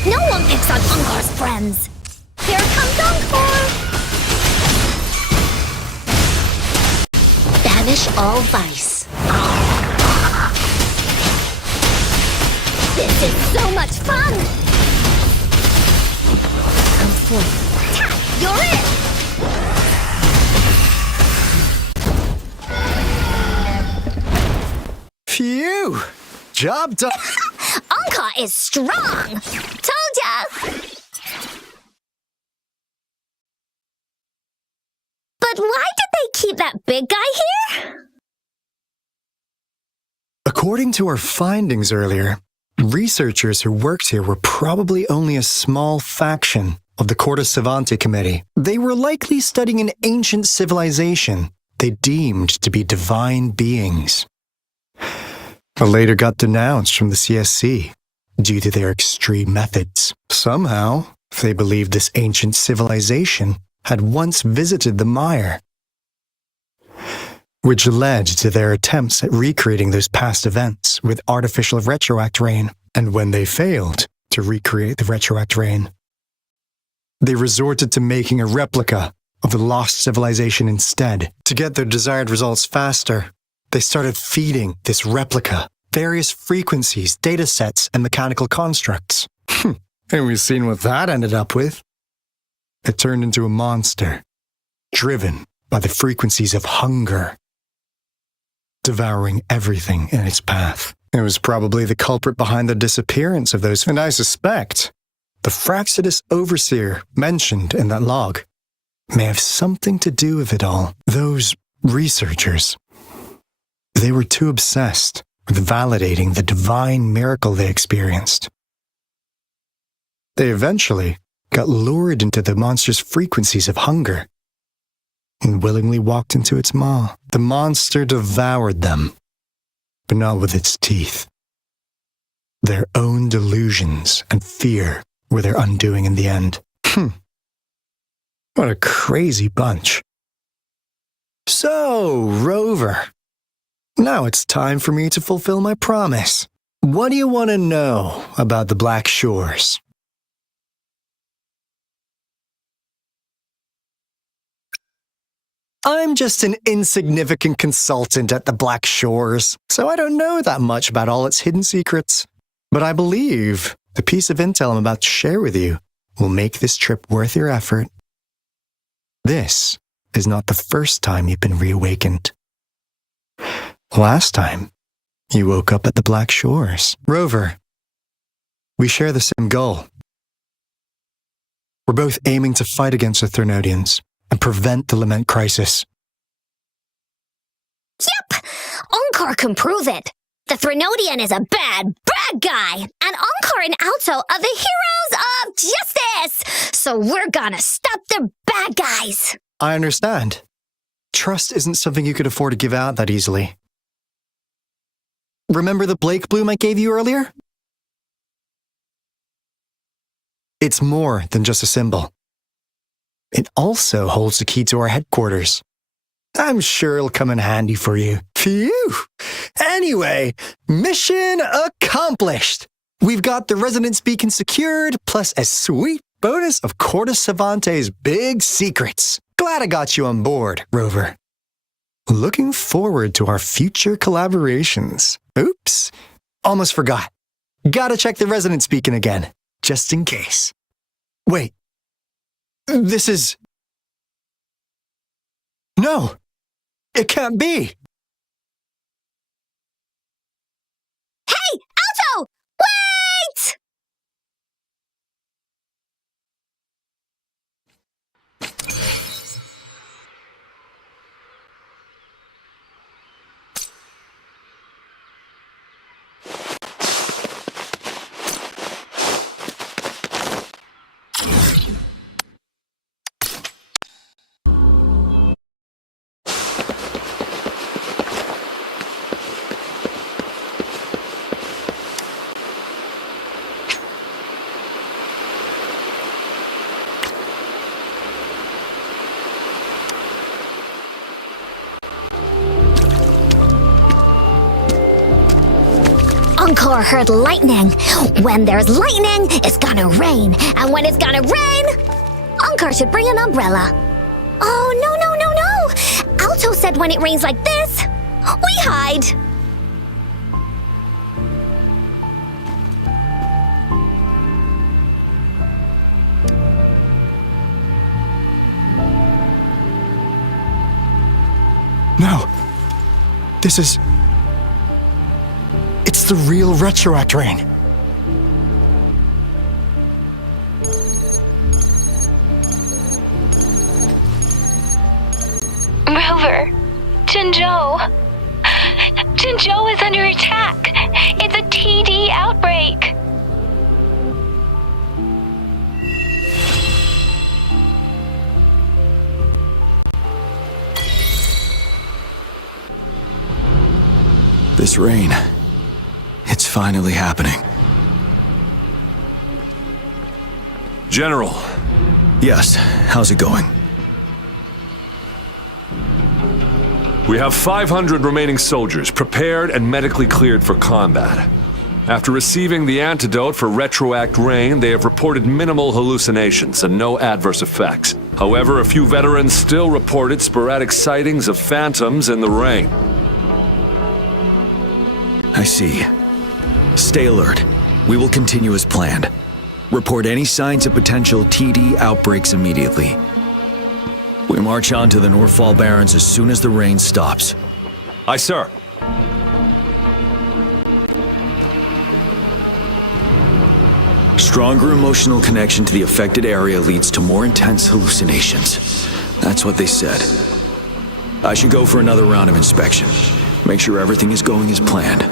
No one picks on Encore's friends! Here comes Encore! Banish all vice. This is so much fun! Come forth. Attack! You're it! Phew! Job done! Encore is strong! Told ya! But why did they keep that big guy here? According to our findings earlier, researchers who worked here were probably only a small faction of the Corte Savante Committee. They were likely studying an ancient civilization they deemed to be divine beings, but later got denounced from the CSC due to their extreme methods. Somehow, they believed this ancient civilization had once visited the mire, which led to their attempts at recreating those past events with artificial Retroact Rain. And when they failed to recreate the Retroact Rain, they resorted to making a replica of the lost civilization instead. To get their desired results faster, they started feeding this replica various frequencies, data sets, and mechanical constructs. And we've seen what that ended up with. It turned into a monster, driven by the frequencies of hunger, devouring everything in its path. It was probably the culprit behind the disappearance of those, and I suspect the Fraxidus Overseer mentioned in that log may have something to do with it all. Those researchers, they were too obsessed with validating the divine miracle they experienced. They eventually got lured into the monster's frequencies of hunger and willingly walked into its maw. The monster devoured them, but not with its teeth. Their own delusions and fear were their undoing in the end. What a crazy bunch. So, Rover, now it's time for me to fulfill my promise. What do you want to know about the Black Shores? I'm just an insignificant consultant at the Black Shores, so I don't know that much about all its hidden secrets. But I believe the piece of intel I'm about to share with you will make this trip worth your effort. This is not the first time you've been reawakened. Last time, you woke up at the Black Shores. Rover, we share the same goal. We're both aiming to fight against the Threnodians and prevent the Lament Crisis. Yep! Encore can prove it. The Threnodian is a bad, bad guy, and Encore and Aalto are the heroes of justice! So we're gonna stop their bad guys! I understand. Trust isn't something you could afford to give out that easily. Remember the Blake bloom I gave you earlier? It's more than just a symbol. It also holds the key to our headquarters. I'm sure it'll come in handy for you. Phew! Anyway, mission accomplished! We've got the resonance beacon secured, plus a sweet bonus of Corte Savante's big secrets. Glad I got you on board, Rover. Looking forward to our future collaborations. Oops, almost forgot. Gotta check the resonance beacon again, just in case. Wait, this is... No, it can't be. Hey, Aalto! Wait! Encore heard lightning. When there's lightning, it's gonna rain. And when it's gonna rain, Encore should bring an umbrella. Oh, no. Aalto said when it rains like this, we hide. No. This is... It's the real Retroact Rain. Rover, Jinzhou is under attack. It's a TD outbreak. This rain, it's finally happening. General. Yes, how's it going? We have 500 remaining soldiers prepared and medically cleared for combat. After receiving the antidote for Retroact Rain, they have reported minimal hallucinations and no adverse effects. However, a few veterans still reported sporadic sightings of phantoms in the rain. I see. Stay alert. We will continue as planned. Report any signs of potential TD outbreaks immediately. We march on to the Northfall Barrens as soon as the rain stops. Aye, sir. Stronger emotional connection to the affected area leads to more intense hallucinations. That's what they said. I should go for another round of inspection. Make sure everything is going as planned.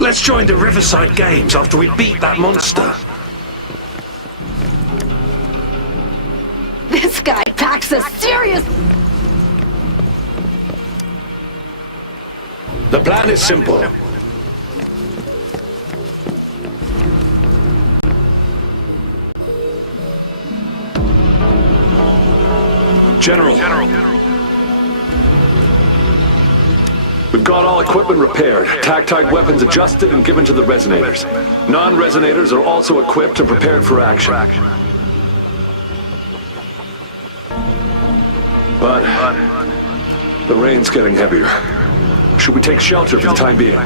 Let's join the Riverside Games after we beat that monster. This guy packs a serious... The plan is simple. General. We've got all equipment repaired, tactile weapons adjusted and given to the resonators. Non-resonators are also equipped and prepared for action. But the rain's getting heavier. Should we take shelter for the time being?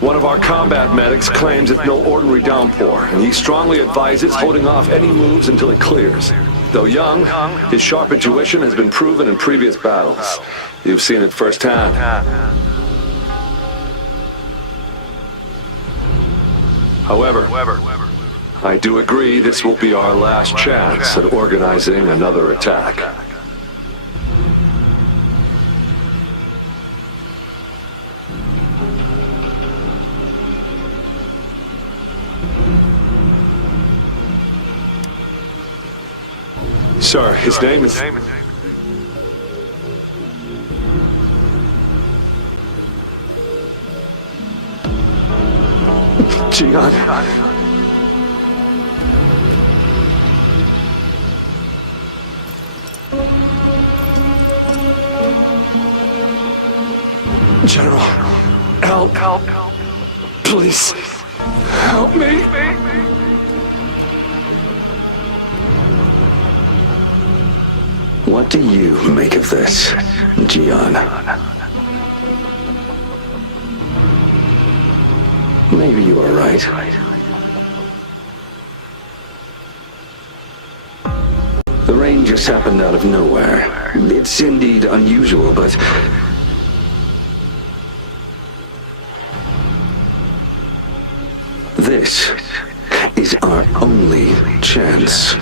One of our combat medics claims it's no ordinary downpour, and he strongly advises holding off any moves until it clears. Though young, his sharp intuition has been proven in previous battles. You've seen it firsthand. However, I do agree this will be our last chance at organizing another attack. Sir, his name is... Jian. General, help. Please, help me. What do you make of this, Jian? Maybe you are right. The rain just happened out of nowhere. It's indeed unusual, but... this is our only chance.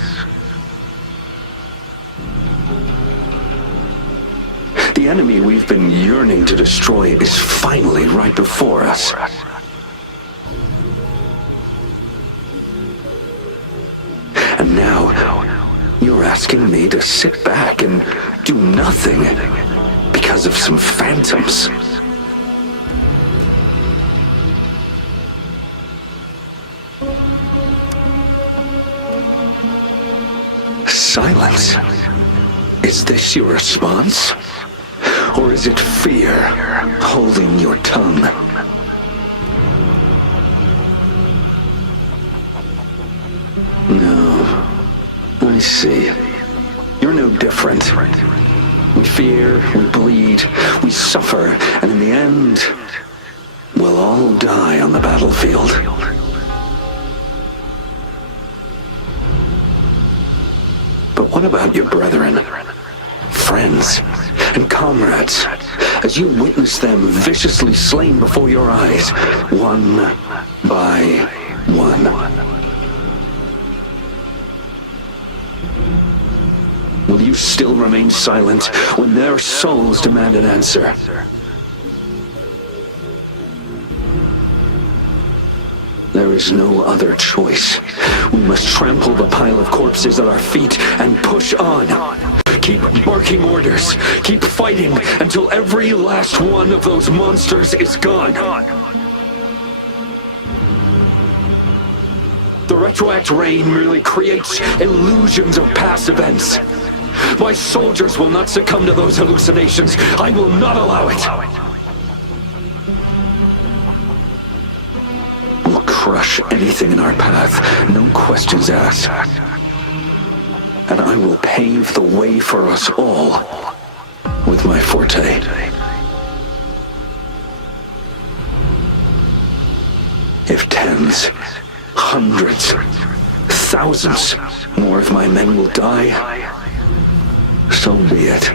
The enemy we've been yearning to destroy is finally right before us. And now, you're asking me to sit back and do nothing because of some phantoms. Silence. Is this your response? Or is it fear holding your tongue? No. I see. You're no different. We fear, we bleed, we suffer, and in the end, we'll all die on the battlefield. But what about your brethren, friends, and comrades, as you witness them viciously slain before your eyes, one by one? Will you still remain silent when their souls demand an answer? There is no other choice. We must trample the pile of corpses at our feet and push on. Keep barking orders. Keep fighting until every last one of those monsters is gone. The Retroact Rain merely creates illusions of past events. My soldiers will not succumb to those hallucinations. I will not allow it. We'll crush anything in our path, no questions asked. And I will pave the way for us all with my forte. If tens, hundreds, thousands more of my men will die, so be it.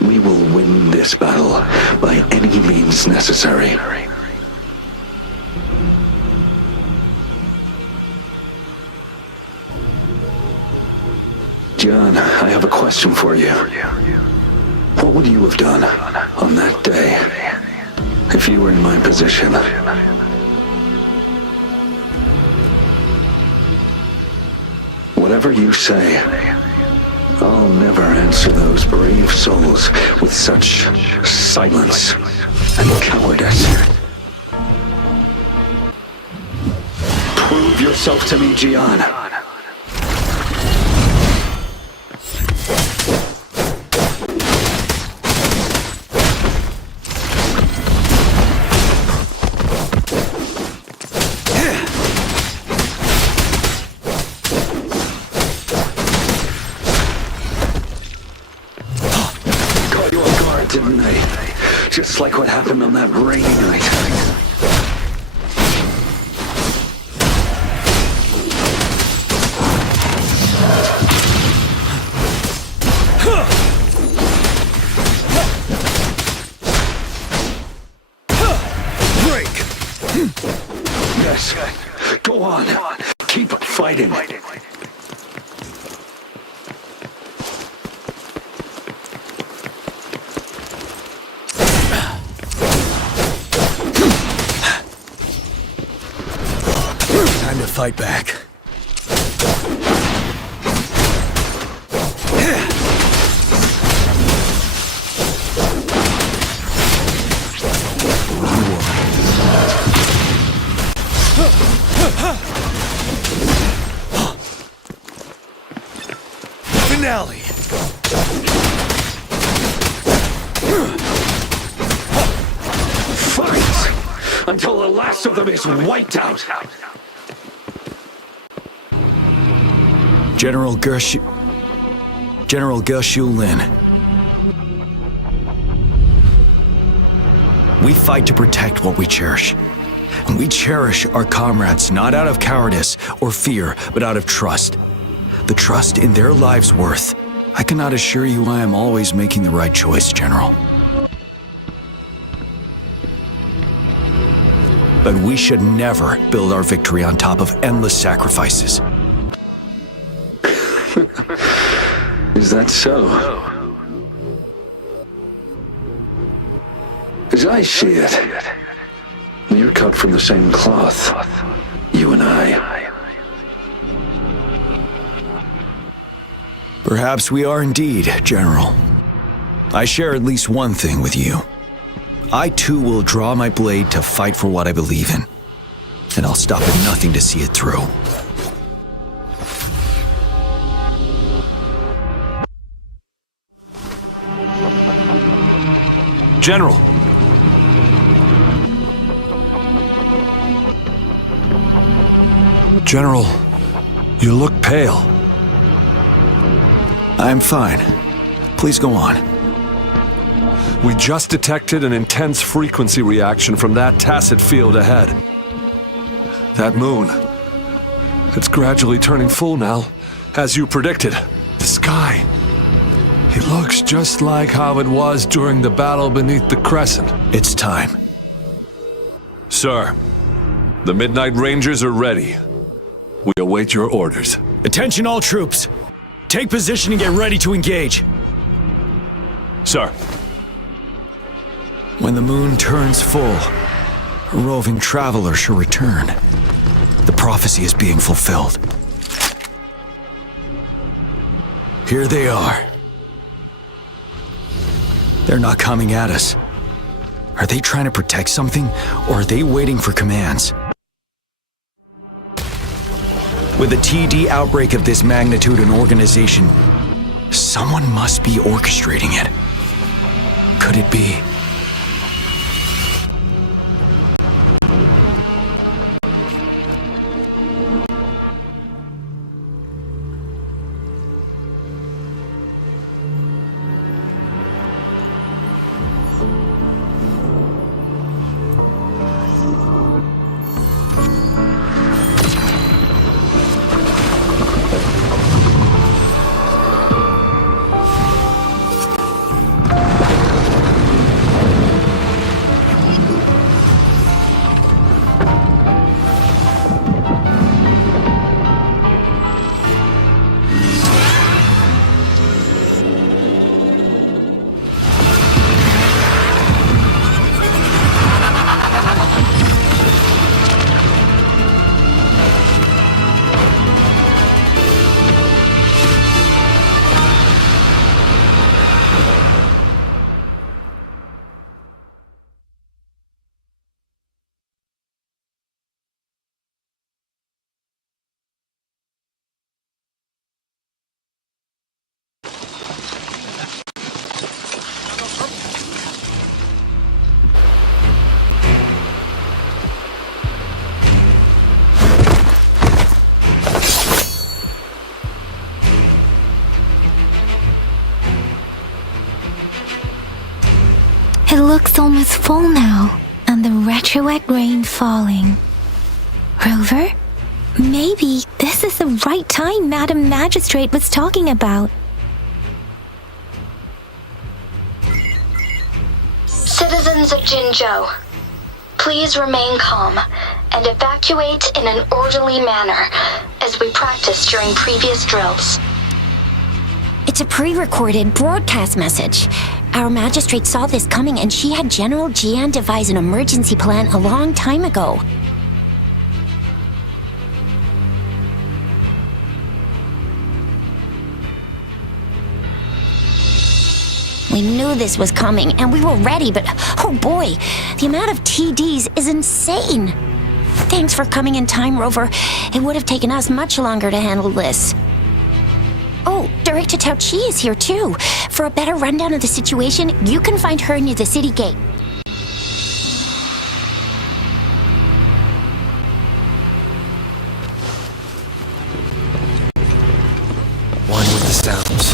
We will win this battle by any means necessary. John, I have a question for you. What would you have done on that day if you were in my position? Whatever you say, I'll never answer those brave souls with such silence and cowardice. Prove yourself to me, Gian. Didn't I? Just like what happened on that rainy night. Break! Yes. Go on. Keep fighting. Fight back. Finale. Fight until the last of them is wiped out. General Gershu Lin. We fight to protect what we cherish. And we cherish our comrades not out of cowardice or fear, but out of trust. The trust in their lives' worth. I cannot assure you I am always making the right choice, General. But we should never build our victory on top of endless sacrifices. Is that so? As I see it, you're cut from the same cloth, you and I. Perhaps we are indeed, General. I share at least one thing with you. I too will draw my blade to fight for what I believe in. And I'll stop at nothing to see it through. General! General, you look pale. I'm fine. Please go on. We just detected an intense frequency reaction from that tacit field ahead. That moon, it's gradually turning full now, as you predicted. The sky, it looks just like how it was during the battle beneath the crescent. It's time. Sir, the Midnight Rangers are ready. We await your orders. Attention all troops! Take position and get ready to engage. Sir. When the moon turns full, a roving traveler shall return. The prophecy is being fulfilled. Here they are. They're not coming at us. Are they trying to protect something, or are they waiting for commands? With a TD outbreak of this magnitude and organization, someone must be orchestrating it. Could it be? It looks almost full now, and the Retroact Rain falling. Rover, maybe this is the right time Madam Magistrate was talking about. Citizens of Jinzhou, please remain calm and evacuate in an orderly manner as we practiced during previous drills. It's a pre-recorded broadcast message. Our magistrate saw this coming and she had General Jian devise an emergency plan a long time ago. We knew this was coming and we were ready, but oh boy, the amount of TDs is insane. Thanks for coming in time, Rover. It would have taken us much longer to handle this. Oh, Director Tao Chi is here too. For a better rundown of the situation, you can find her near the city gate. One with the sounds.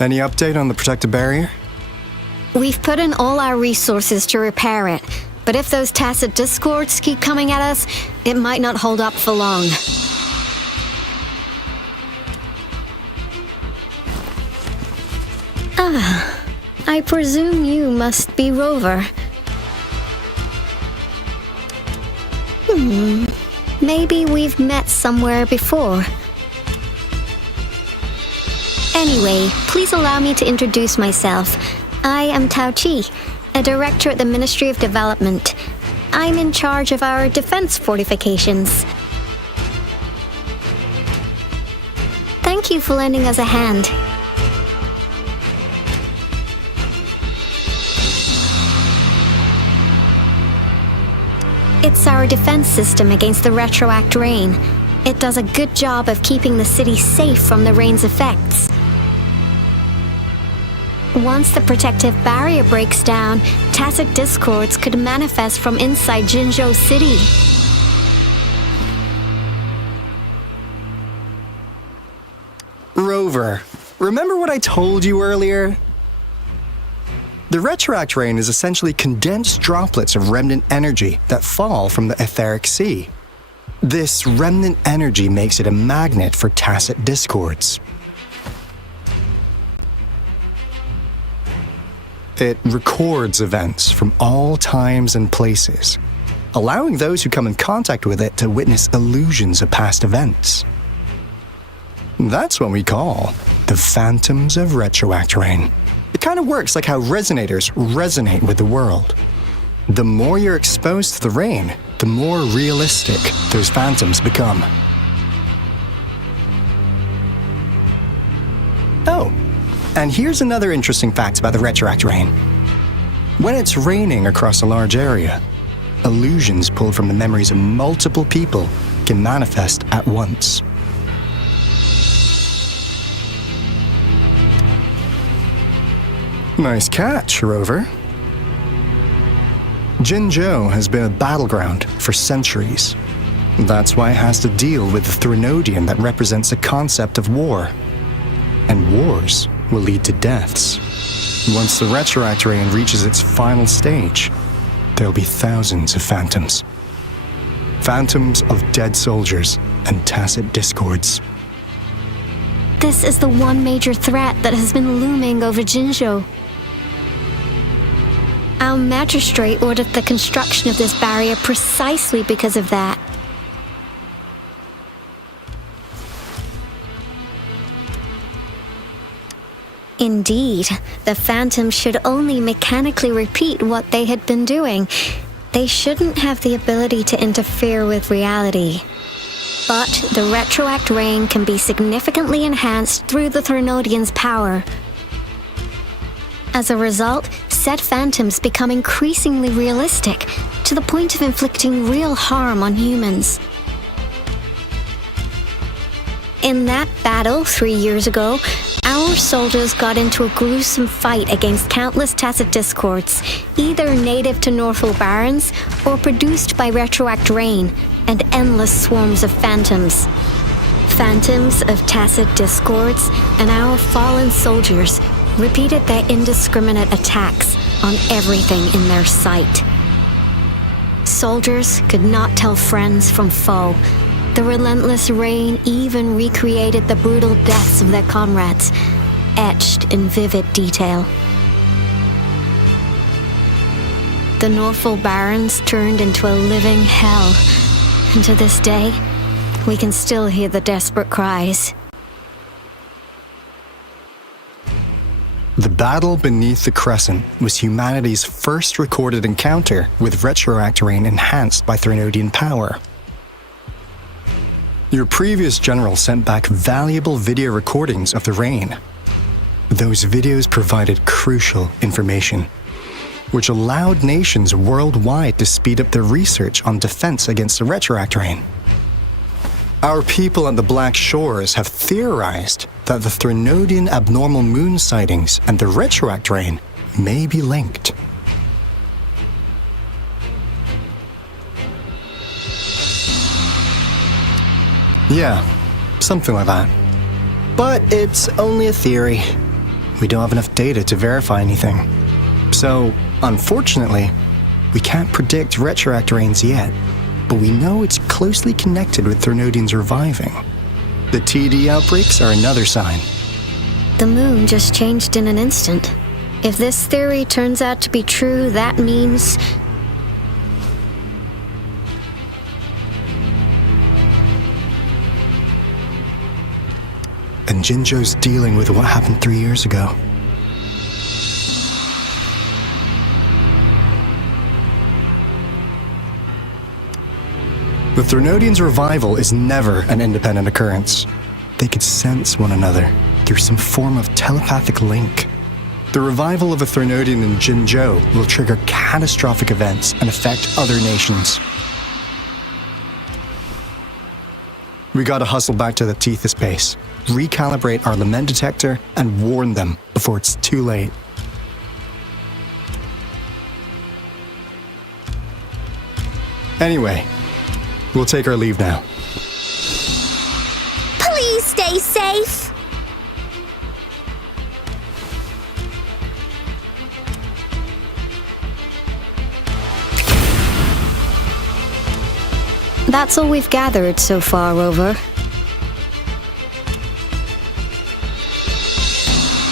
Any update on the protective barrier? We've put in all our resources to repair it, but if those tacit discords keep coming at us, it might not hold up for long. Ah, I presume you must be Rover. Maybe we've met somewhere before. Anyway, please allow me to introduce myself. I am Tao Chi, a director at the Ministry of Development. I'm in charge of our defense fortifications. Thank you for lending us a hand. It's our defense system against the Retroact Rain. It does a good job of keeping the city safe from the rain's effects. Once the protective barrier breaks down, tacit discords could manifest from inside Jinzhou City. Rover, remember what I told you earlier? The Retroact Rain is essentially condensed droplets of remnant energy that fall from the etheric sea. This remnant energy makes it a magnet for tacit discords. It records events from all times and places, allowing those who come in contact with it to witness illusions of past events. That's what we call the phantoms of Retroact Rain. It kind of works like how resonators resonate with the world. The more you're exposed to the rain, the more realistic those phantoms become. Oh, and here's another interesting fact about the Retroact Rain. When it's raining across a large area, illusions pulled from the memories of multiple people can manifest at once. Nice catch, Rover. Jinzhou has been a battleground for centuries. That's why it has to deal with the Threnodian that represents the concept of war. And wars will lead to deaths. Once the Retroact Rain reaches its final stage, there'll be thousands of phantoms. Phantoms of dead soldiers and tacit discords. This is the one major threat that has been looming over Jinzhou. Our magistrate ordered the construction of this barrier precisely because of that. Indeed, the phantoms should only mechanically repeat what they had been doing. They shouldn't have the ability to interfere with reality. But the Retroact Rain can be significantly enhanced through the Threnodian's power. As a result, said phantoms become increasingly realistic, to the point of inflicting real harm on humans. In that battle 3 years ago, our soldiers got into a gruesome fight against countless tacit discords, either native to Northwell Barrens or produced by Retroact Rain, and endless swarms of phantoms. Phantoms of tacit discords and our fallen soldiers repeated their indiscriminate attacks on everything in their sight. Soldiers could not tell friends from foe. The relentless rain even recreated the brutal deaths of their comrades, etched in vivid detail. The Northwell Barrens turned into a living hell, and to this day, we can still hear the desperate cries. The battle beneath the Crescent was humanity's first recorded encounter with Retroact Rain enhanced by Threnodian power. Your previous general sent back valuable video recordings of the rain. Those videos provided crucial information, which allowed nations worldwide to speed up their research on defense against the Retroact Rain. Our people at the Black Shores have theorized that the Threnodian abnormal moon sightings and the Retroact Rain may be linked. Yeah, something like that. But it's only a theory. We don't have enough data to verify anything. So, unfortunately, we can't predict Retroact Rains yet, but we know it's closely connected with Threnodians reviving. The TD outbreaks are another sign. The moon just changed in an instant. If this theory turns out to be true, that means... And Jinzhou's dealing with what happened 3 years ago. The Threnodians' revival is never an independent occurrence. They could sense one another through some form of telepathic link. The revival of a Threnodian in Jinzhou will trigger catastrophic events and affect other nations. We gotta hustle back to the Tethys base, recalibrate our lament detector, and warn them before it's too late. Anyway, we'll take our leave now. Please stay safe. That's all we've gathered so far, Rover.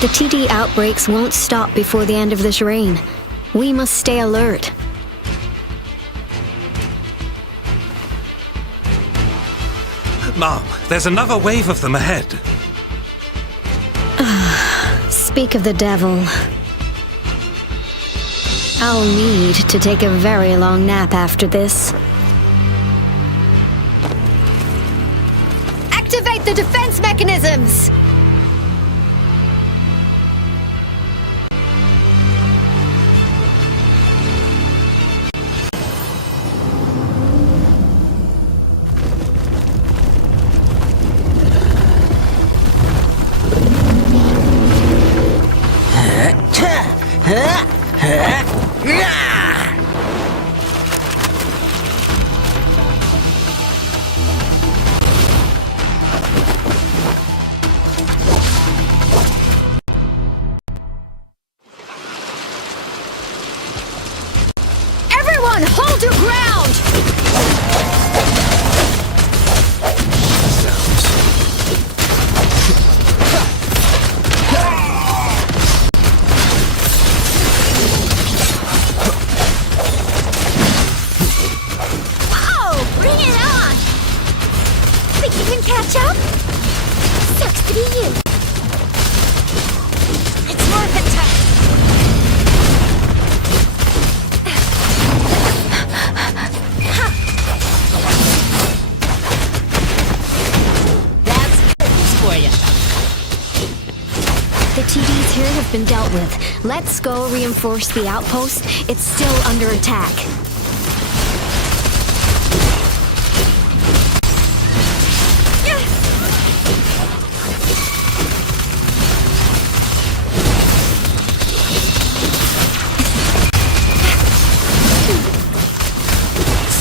The TD outbreaks won't stop before the end of this reign. We must stay alert. Mom, there's another wave of them ahead. Speak of the devil. I'll need to take a very long nap after this. Activate the defense mechanisms! Everyone, hold your ground! Oh, bring it on! Think you can catch up? Sucks to be you. It's worth it to... The TDs here have been dealt with. Let's go reinforce the outpost. It's still under attack.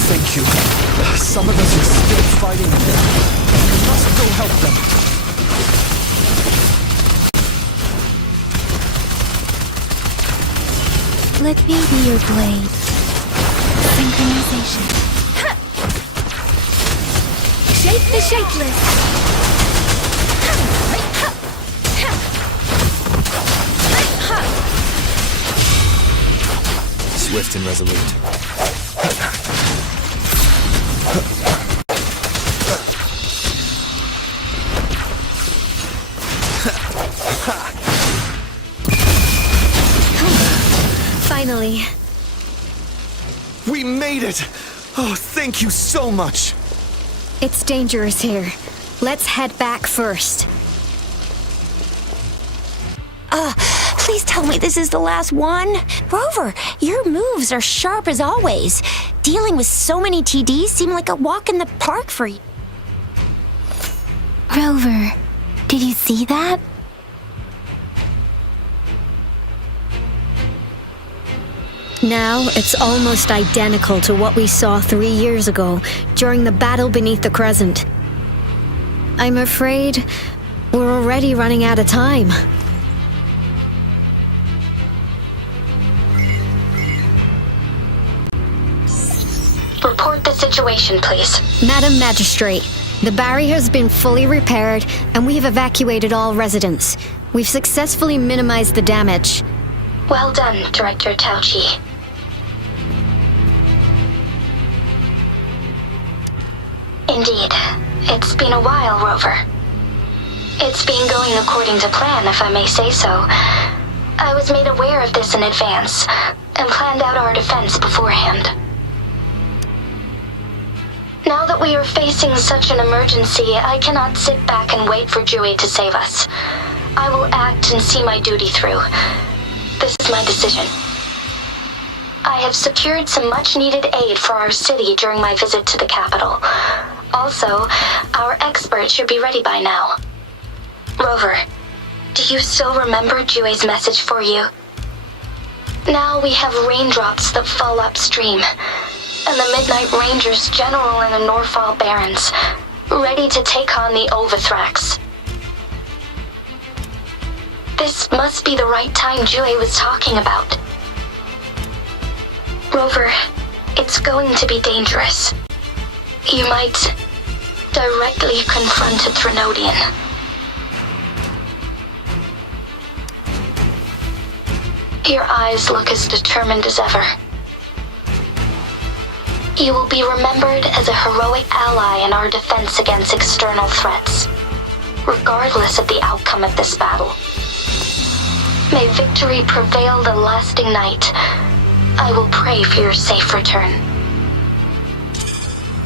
Thank you. Some of us are still fighting there. We must go help them. Let me be your blade. Synchronization. Shape the shapeless! Swift and resolute. Finally. We made it! Oh, thank you so much! It's dangerous here. Let's head back first. Please tell me this is the last one. Rover, your moves are sharp as always. Dealing with so many TDs seem like a walk in the park for you. Rover, did you see that? Now, it's almost identical to what we saw 3 years ago, during the battle beneath the Crescent. I'm afraid we're already running out of time. Report the situation, please. Madam Magistrate, the barrier has been fully repaired, and we have evacuated all residents. We've successfully minimized the damage. Well done, Director Tauchi. Indeed. It's been a while, Rover. It's been going according to plan, if I may say so. I was made aware of this in advance, and planned out our defense beforehand. Now that we are facing such an emergency, I cannot sit back and wait for Dewey to save us. I will act and see my duty through. This is my decision. I have secured some much-needed aid for our city during my visit to the capital. Also, our expert should be ready by now. Rover, do you still remember Jue's message for you? Now we have raindrops that fall upstream, and the Midnight Rangers general in the Norfall Barrens, ready to take on the Overthrax. This must be the right time Jue was talking about. Rover, it's going to be dangerous. You might directly confront a Trinodian. Your eyes look as determined as ever. You will be remembered as a heroic ally in our defense against external threats, regardless of the outcome of this battle. May victory prevail the lasting night. I will pray for your safe return.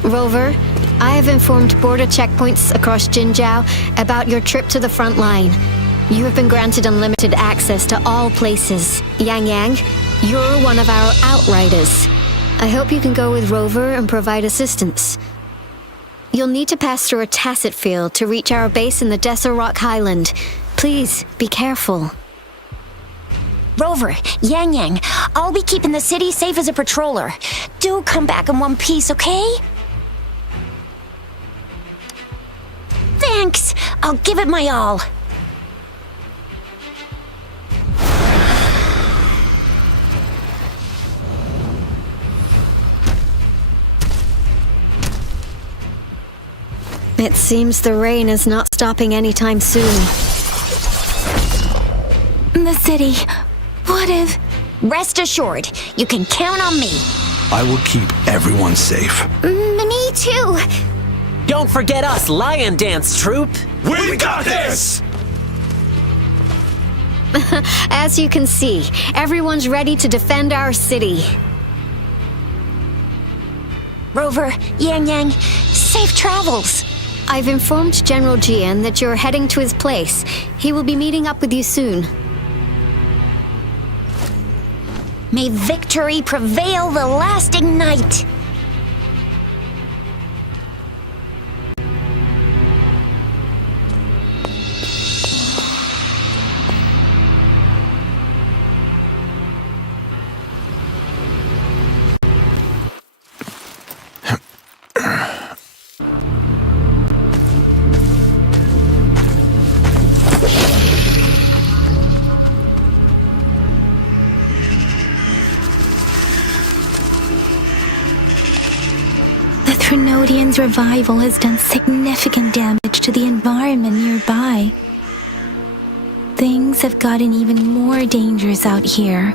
Rover, I have informed border checkpoints across Jinzhou about your trip to the front line. You have been granted unlimited access to all places. Yang, you're one of our outriders. I hope you can go with Rover and provide assistance. You'll need to pass through a tacit field to reach our base in the Desert Rock Highland. Please, be careful. Rover, Yang, I'll be keeping the city safe as a patroller. Do come back in one piece, okay? Thanks. I'll give it my all. It seems the rain is not stopping anytime soon. The city. What if... Rest assured, you can count on me. I will keep everyone safe. Me too. Don't forget us, Lion Dance Troupe! We got this! As you can see, everyone's ready to defend our city. Rover, Yang, safe travels. I've informed General Jian that you're heading to his place. He will be meeting up with you soon. May victory prevail the lasting night. Trinodian's revival has done significant damage to the environment nearby. Things have gotten even more dangerous out here.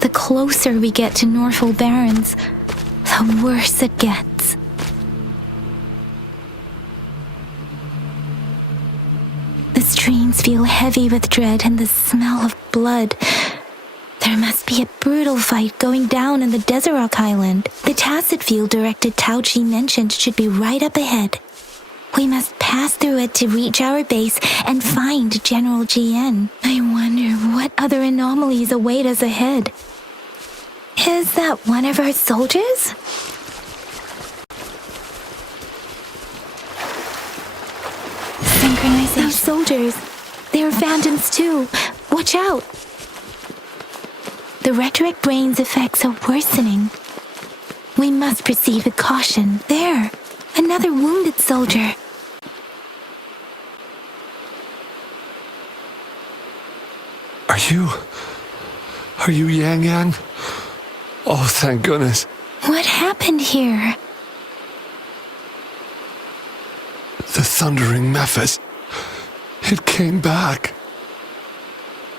The closer we get to Norfall Barrens, the worse it gets. The streams feel heavy with dread and the smell of blood. There must be a brutal fight going down in the Desert Rock Highland. The tacit field directed Tao Chi mentioned should be right up ahead. We must pass through it to reach our base and find General Jian. I wonder what other anomalies await us ahead. Is that one of our soldiers? Synchronization. Those soldiers. They're phantoms too. Watch out. The Retroact Rain's effects are worsening. We must proceed with caution. There, another wounded soldier. Are you Yang? Oh, thank goodness. What happened here? The thundering Mephis. It came back.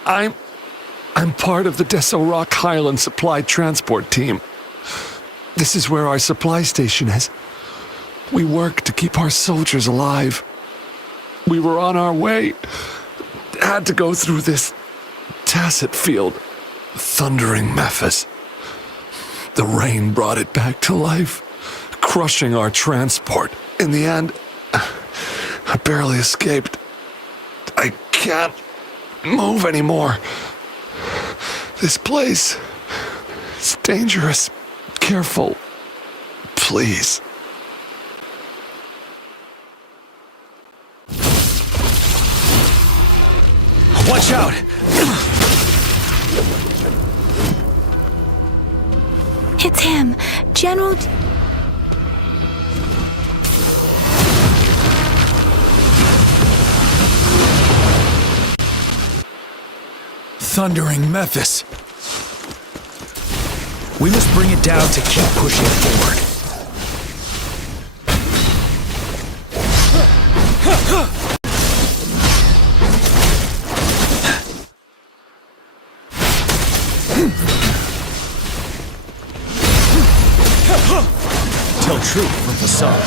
I'm part of the Desert Rock Highland Supply Transport Team. This is where our supply station is. We work to keep our soldiers alive. We were on our way. Had to go through this tacit field. Thundering Mephis. The rain brought it back to life, crushing our transport. In the end, I barely escaped. I can't move anymore. This place is dangerous. Careful. Please. Watch out! It's him, General... Thundering Memphis. We must bring it down to keep pushing forward. Tell truth from the sun.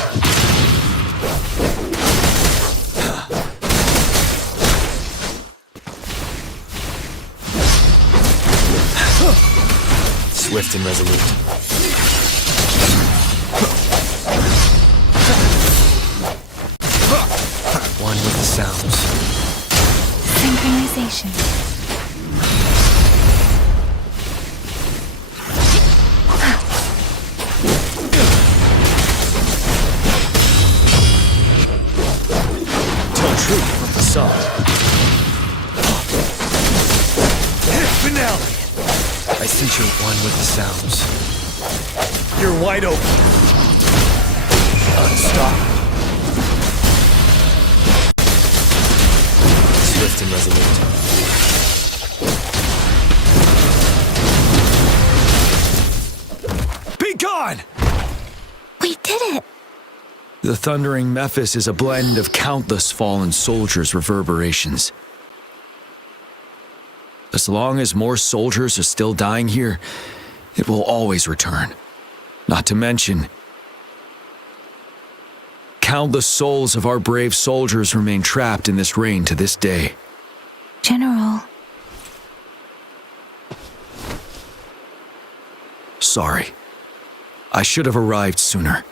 Swift and resolute. One with the sounds. Synchronization. Tell truth from the sun. Finale! I sense you're one with the sounds. You're wide open. Unstoppable. Swift and resolute. Be gone! We did it! The thundering Memphis is a blend of countless fallen soldiers' reverberations. As long as more soldiers are still dying here, it will always return. Not to mention, countless souls of our brave soldiers remain trapped in this rain to this day. General. Sorry. I should have arrived sooner.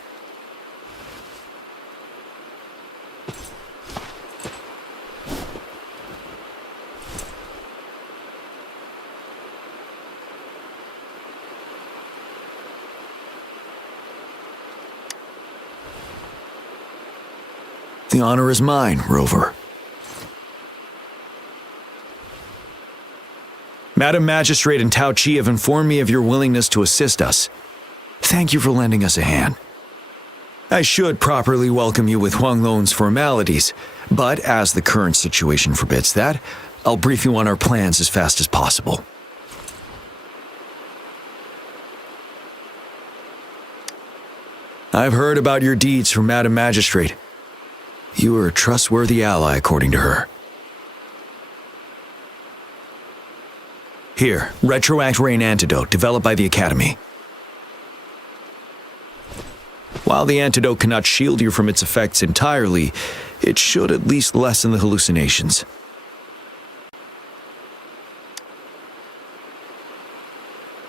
The honor is mine, Rover. Madam Magistrate and Tao Chi have informed me of your willingness to assist us. Thank you for lending us a hand. I should properly welcome you with Huanglong's formalities, but as the current situation forbids that, I'll brief you on our plans as fast as possible. I've heard about your deeds from Madam Magistrate. You are a trustworthy ally, according to her. Here, Retroact Rain antidote developed by the Academy. While the antidote cannot shield you from its effects entirely, it should at least lessen the hallucinations.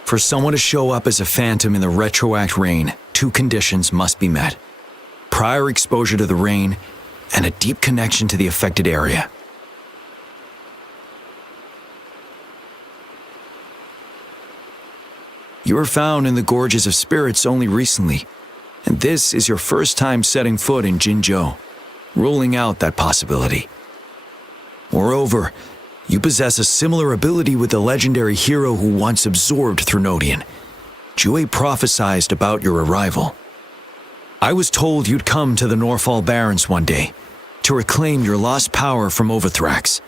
For someone to show up as a phantom in the Retroact Rain, 2 conditions must be met. Prior exposure to the rain, and a deep connection to the affected area. You were found in the Gorges of Spirits only recently, and this is your first time setting foot in Jinzhou, ruling out that possibility. Moreover, you possess a similar ability with the legendary hero who once absorbed Threnodian. Jue prophesied about your arrival. I was told you'd come to the Norfall Barrens one day, to reclaim your lost power from Overthrax.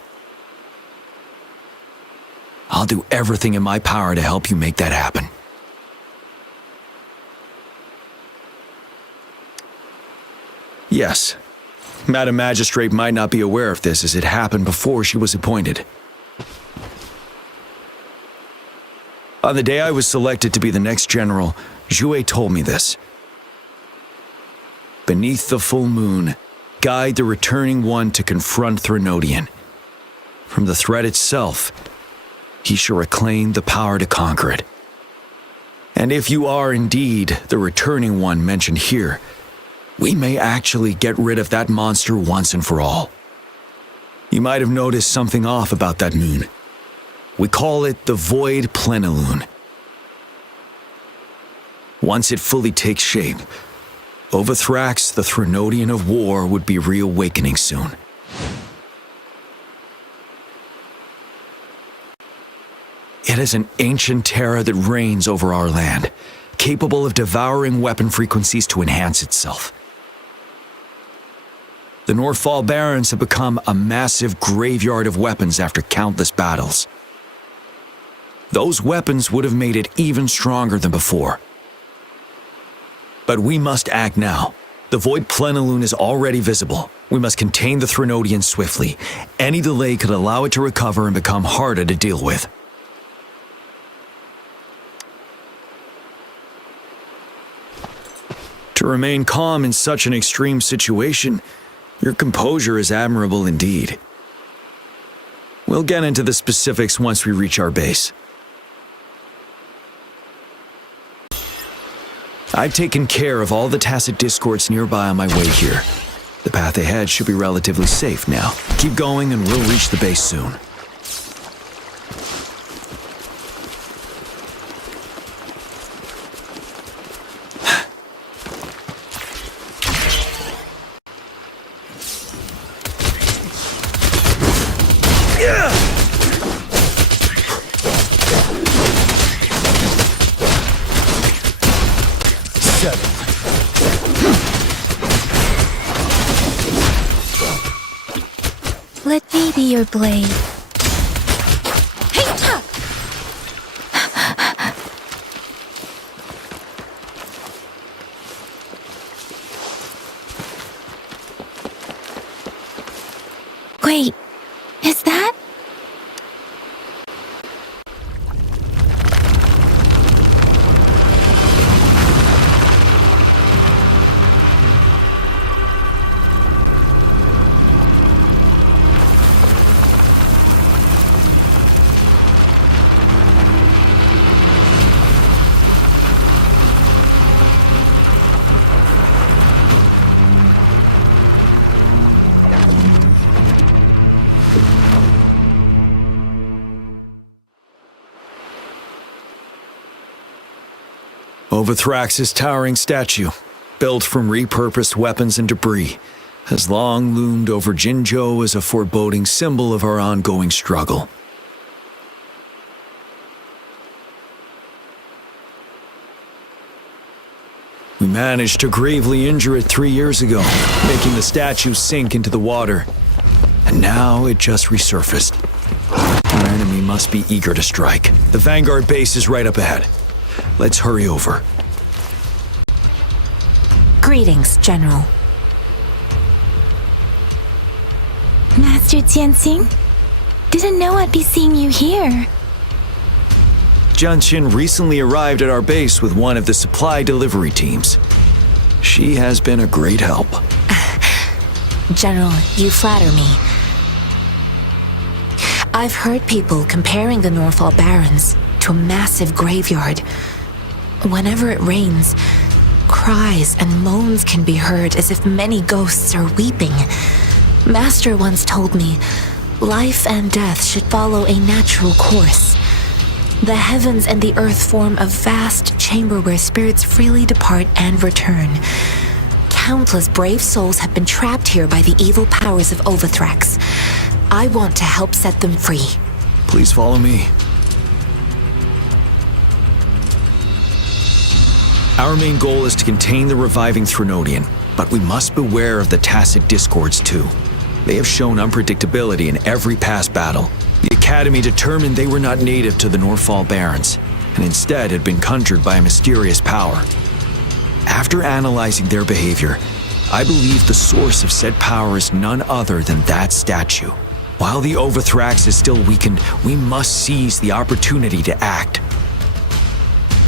I'll do everything in my power to help you make that happen. Yes, Madam Magistrate might not be aware of this as it happened before she was appointed. On the day I was selected to be the next general, Jue told me this. Beneath the full moon, guide the returning one to confront Threnodian. From the threat itself, he shall reclaim the power to conquer it. And if you are indeed the returning one mentioned here, we may actually get rid of that monster once and for all. You might have noticed something off about that moon. We call it the Void Plenilune. Once it fully takes shape, Overthrax, the Threnodian of War, would be reawakening soon. It is an ancient terror that reigns over our land, capable of devouring weapon frequencies to enhance itself. The Northfall Barrens have become a massive graveyard of weapons after countless battles. Those weapons would have made it even stronger than before. But we must act now. The Void Plenilune is already visible. We must contain the Threnodian swiftly. Any delay could allow it to recover and become harder to deal with. To remain calm in such an extreme situation, your composure is admirable indeed. We'll get into the specifics once we reach our base. I've taken care of all the tacit discords nearby on my way here. The path ahead should be relatively safe now. Keep going and we'll reach the base soon. Let me be your blade. Wait, is that? Overthrax's towering statue, built from repurposed weapons and debris, has long loomed over Jinzhou as a foreboding symbol of our ongoing struggle. We managed to gravely injure it 3 years ago, making the statue sink into the water. And now it just resurfaced. Our enemy must be eager to strike. The Vanguard base is right up ahead. Let's hurry over. Greetings, General. Master Jianxing? Didn't know I'd be seeing you here. Jianqin recently arrived at our base with one of the supply delivery teams. She has been a great help. General, you flatter me. I've heard people comparing the Northfall Barrens to a massive graveyard. Whenever it rains, cries and moans can be heard as if many ghosts are weeping. Master once told me, life and death should follow a natural course. The heavens and the earth form a vast chamber where spirits freely depart and return. Countless brave souls have been trapped here by the evil powers of Overthrax. I want to help set them free. Please follow me. Our main goal is to contain the reviving Threnodian, but we must beware of the tacit discords too. They have shown unpredictability in every past battle. The Academy determined they were not native to the Northfall Barrens, and instead had been conjured by a mysterious power. After analyzing their behavior, I believe the source of said power is none other than that statue. While the Overthrax is still weakened, we must seize the opportunity to act.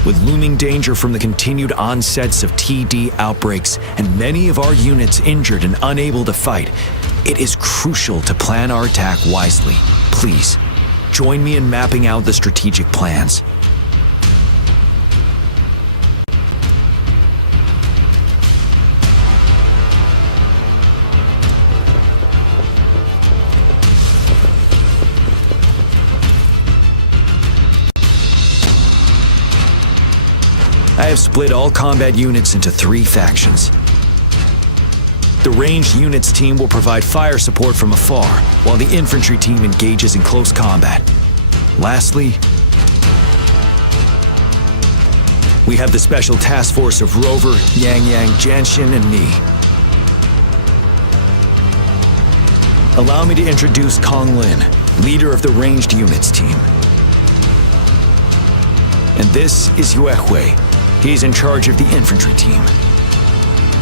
With looming danger from the continued onsets of TD outbreaks and many of our units injured and unable to fight, it is crucial to plan our attack wisely. Please, join me in mapping out the strategic plans. I have split all combat units into 3 factions. The ranged units team will provide fire support from afar, while the infantry team engages in close combat. Lastly, we have the special task force of Rover, Yang Yang, Janshin, and me. Allow me to introduce Kong Lin, leader of the ranged units team. And this is Yue Hui. He's in charge of the infantry team.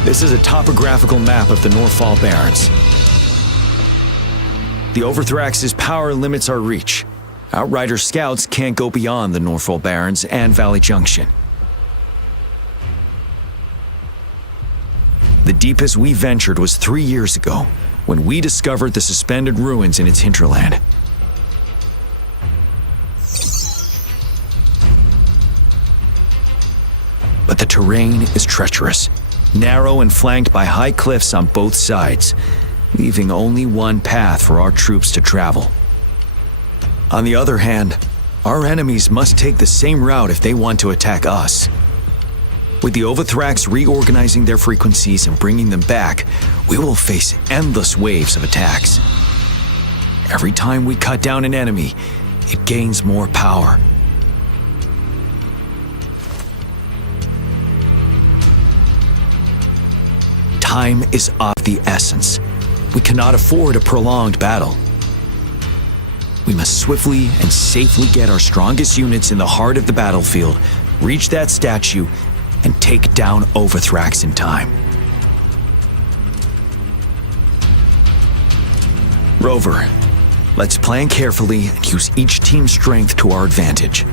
This is a topographical map of the Northfall Barrens. The Overthrax's power limits our reach. Outrider scouts can't go beyond the Northfall Barrens and Valley Junction. The deepest we ventured was 3 years ago, when we discovered the suspended ruins in its hinterland. But the terrain is treacherous, narrow and flanked by high cliffs on both sides, leaving only one path for our troops to travel. On the other hand, our enemies must take the same route if they want to attack us. With the Overthrax reorganizing their frequencies and bringing them back, we will face endless waves of attacks. Every time we cut down an enemy, it gains more power. Time is of the essence. We cannot afford a prolonged battle. We must swiftly and safely get our strongest units in the heart of the battlefield, reach that statue, and take down Overthrax in time. Rover, let's plan carefully and use each team's strength to our advantage.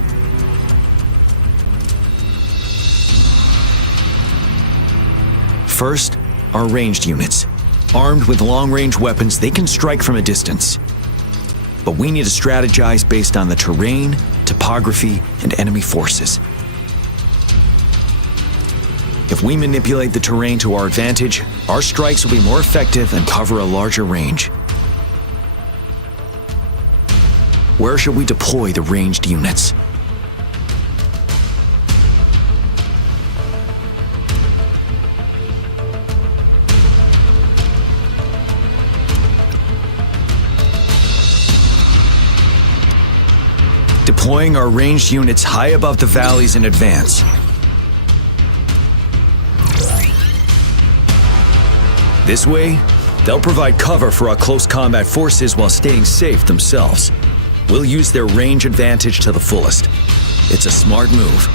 First, our ranged units. Armed with long-range weapons, they can strike from a distance. But we need to strategize based on the terrain, topography, and enemy forces. If we manipulate the terrain to our advantage, our strikes will be more effective and cover a larger range. Where should we deploy the ranged units? Deploying our ranged units high above the valleys in advance. This way, they'll provide cover for our close combat forces while staying safe themselves. We'll use their range advantage to the fullest. It's a smart move.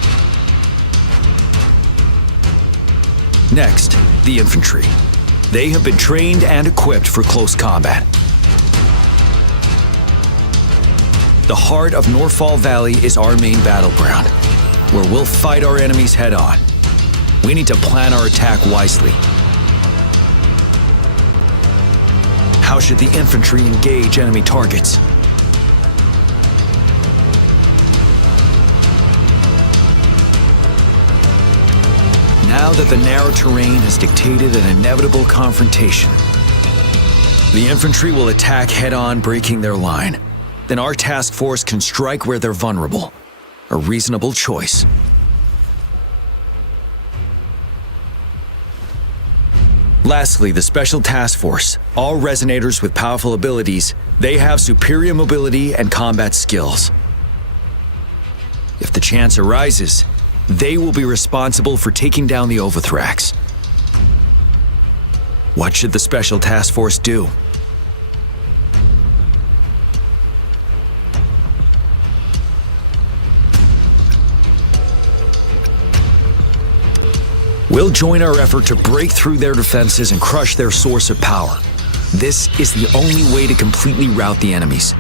Next, the infantry. They have been trained and equipped for close combat. The heart of Northfall Valley is our main battleground, where we'll fight our enemies head-on. We need to plan our attack wisely. How should the infantry engage enemy targets? Now that the narrow terrain has dictated an inevitable confrontation, the infantry will attack head-on, breaking their line. Then our task force can strike where they're vulnerable. A reasonable choice. Lastly, the Special Task Force. All resonators with powerful abilities, they have superior mobility and combat skills. If the chance arises, they will be responsible for taking down the Overthrax. What should the Special Task Force do? We'll join our effort to break through their defenses and crush their source of power. This is the only way to completely rout the enemies.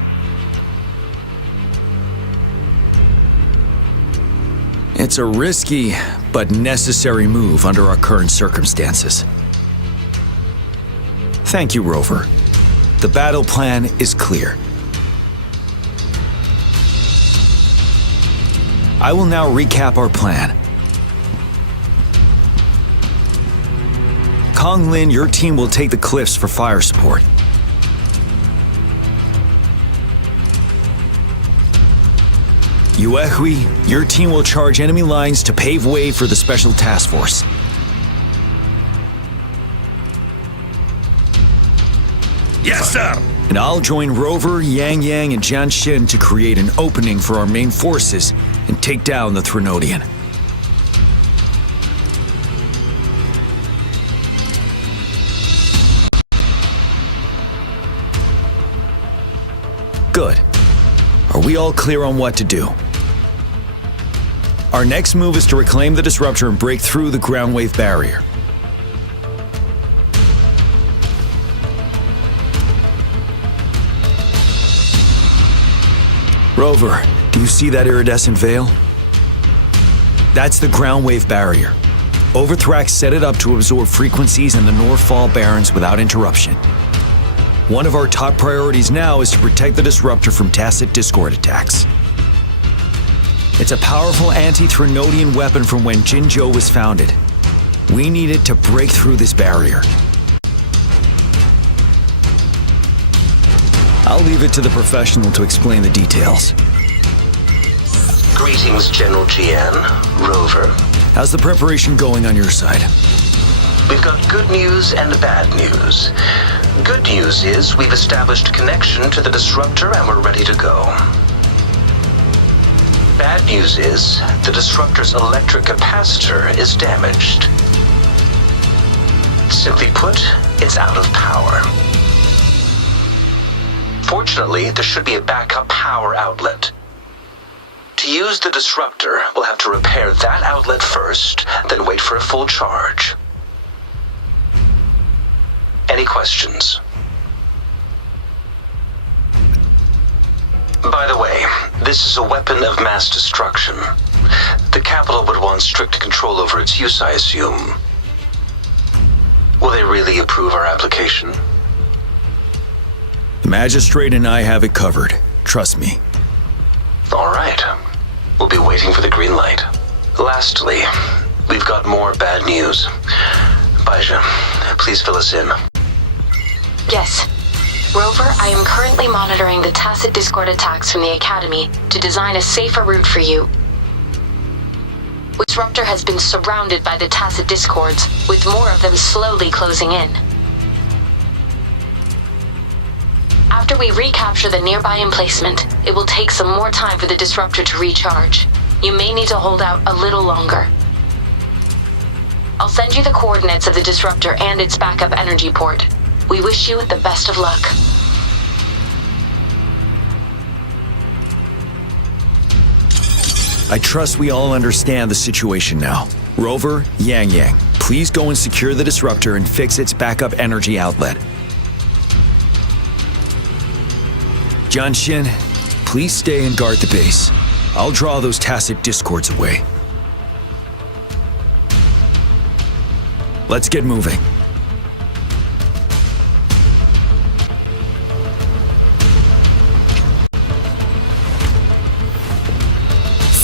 It's a risky but necessary move under our current circumstances. Thank you, Rover. The battle plan is clear. I will now recap our plan. Kong Lin, your team will take the cliffs for fire support. Yue Hui, your team will charge enemy lines to pave way for the Special Task Force. Yes, sir! And I'll join Rover, Yang Yang, and Janshin to create an opening for our main forces and take down the Threnodian. Good. Are we all clear on what to do? Our next move is to reclaim the disruptor and break through the ground wave barrier. Rover, do you see that iridescent veil? That's the ground wave barrier. Overthrax set it up to absorb frequencies in the Northfall Barrens without interruption. One of our top priorities now is to protect the disruptor from tacit discord attacks. It's a powerful anti-Threnodian weapon from when Jinzhou was founded. We need it to break through this barrier. I'll leave it to the professional to explain the details. Greetings, General GN, Rover. How's the preparation going on your side? We've got good news and bad news. Good news is we've established connection to the disruptor and we're ready to go. Bad news is the disruptor's electric capacitor is damaged. Simply put, it's out of power. Fortunately, there should be a backup power outlet. To use the disruptor, we'll have to repair that outlet first, then wait for a full charge. Any questions? By the way, this is a weapon of mass destruction. The capital would want strict control over its use, I assume. Will they really approve our application? The Magistrate and I have it covered. Trust me. All right. We'll be waiting for the green light. Lastly, we've got more bad news. Baija, please fill us in. Yes. Rover, I am currently monitoring the tacit discord attacks from the Academy to design a safer route for you. Disruptor has been surrounded by the tacit discords, with more of them slowly closing in. After we recapture the nearby emplacement, it will take some more time for the disruptor to recharge. You may need to hold out a little longer. I'll send you the coordinates of the disruptor and its backup energy port. We wish you the best of luck. I trust we all understand the situation now. Rover, Yang, please go and secure the disruptor and fix its backup energy outlet. Jianxin, please stay and guard the base. I'll draw those tacit discords away. Let's get moving.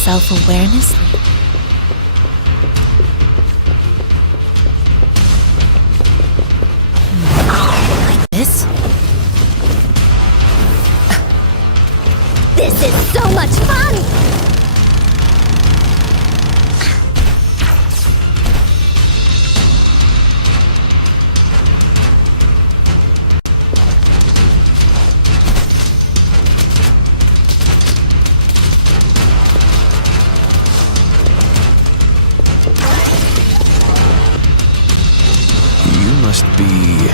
Self-awareness? Like this? This is so much fun! Must be...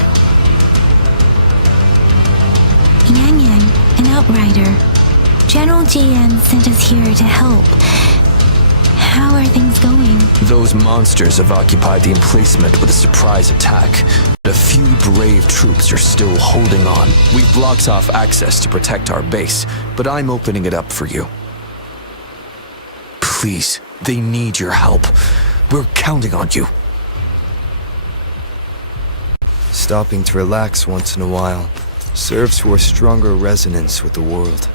Yang, an outrider. General GN sent us here to help. How are things going? Those monsters have occupied the emplacement with a surprise attack. But a few brave troops are still holding on. We've blocked off access to protect our base, but I'm opening it up for you. Please, they need your help. We're counting on you. Stopping to relax once in a while serves for a stronger resonance with the world.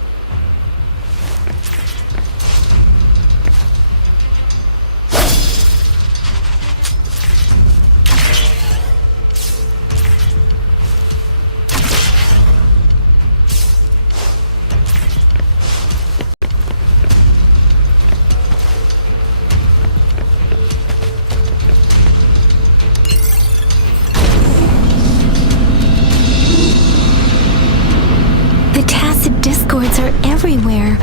Everywhere.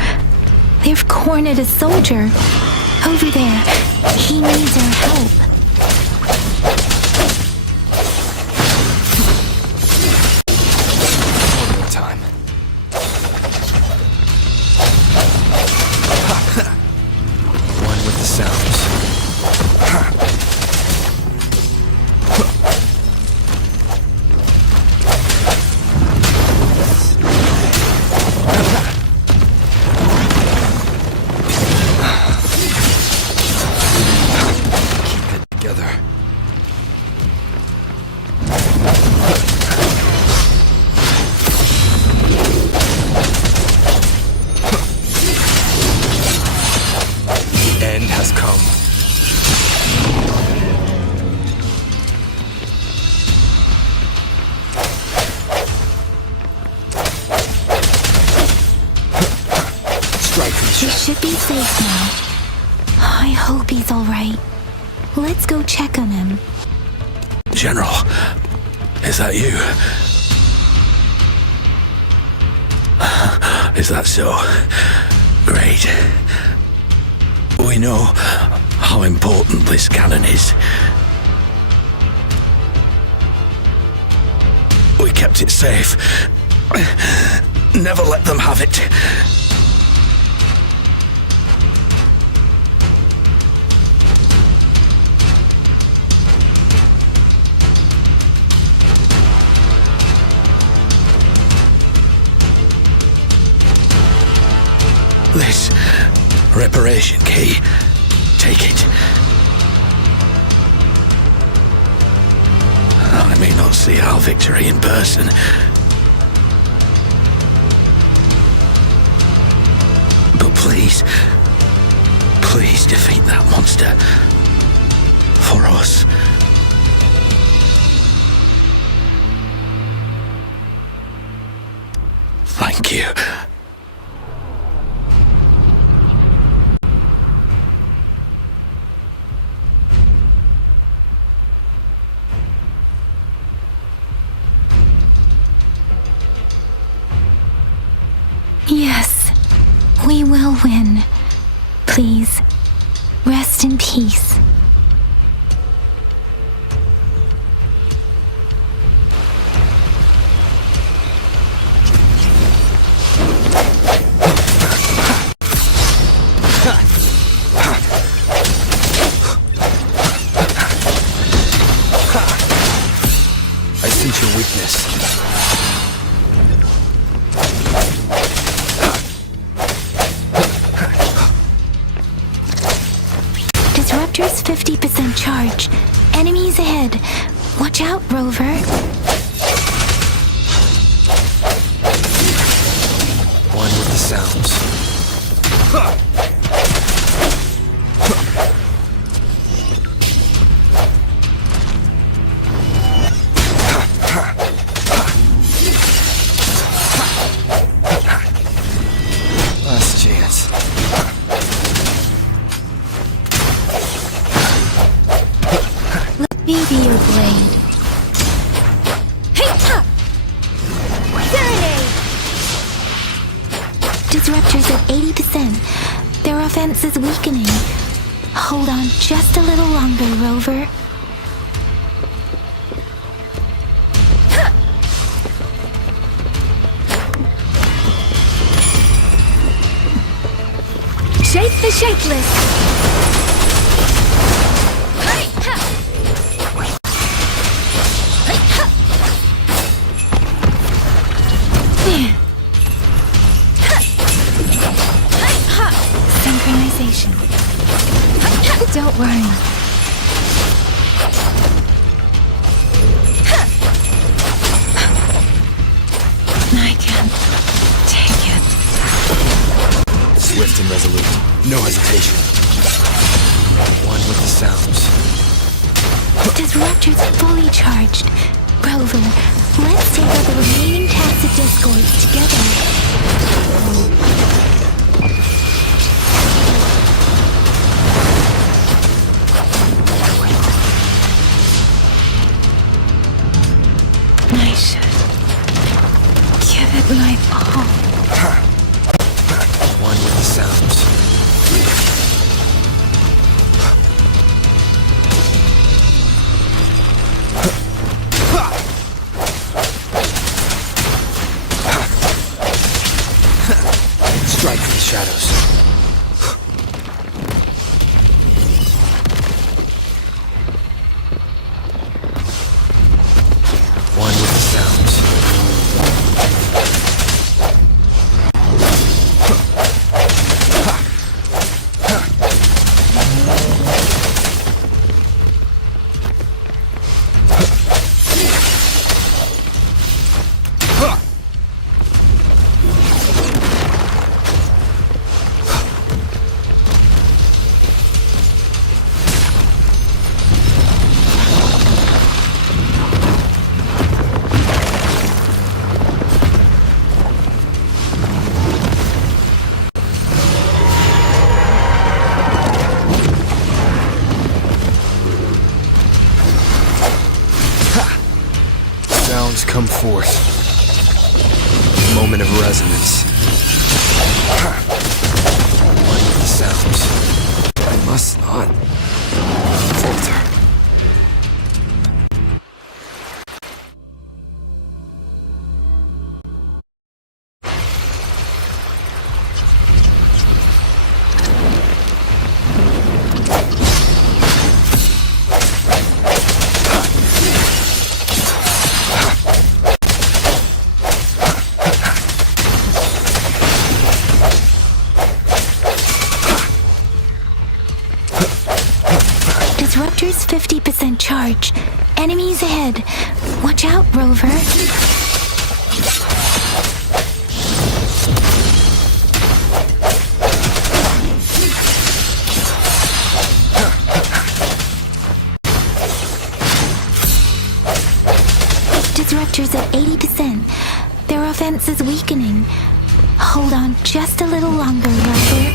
They've cornered a soldier. Over there. He needs our help. One more time. should be safe now. I hope he's alright. Let's go check on him. General, is that you? Is that so? Great. We know how important this cannon is. We kept it safe. Never let them have it. This reparation key. Take it. I may not see our victory in person, but please defeat that monster. For us. Thank you. Yes, we will win. Please, rest in peace. I sense your weakness. Disruptor's 50% charge. Enemies ahead. Watch out, Rover. One with the sounds. Last chance. Let me be your blade. Disruptors at 80%. Their offense is weakening. Hold on just a little longer, Rover. Shape the shapeless! Synchronization. Don't worry. I can't take it. Swift and resolute. No hesitation. One with the sounds. Disruptor's fully charged. Rover, let's take out the remaining tacit discords together. I should give it my all. One with the sounds. Strike from the shadows. One with the sounds. forth. Moment of resonance. One with the sounds. I must not falter. Disruptor's 50% charge. Enemies ahead. Watch out, Rover. Disruptor's at 80%. Their offense is weakening. Hold on just a little longer, Rover.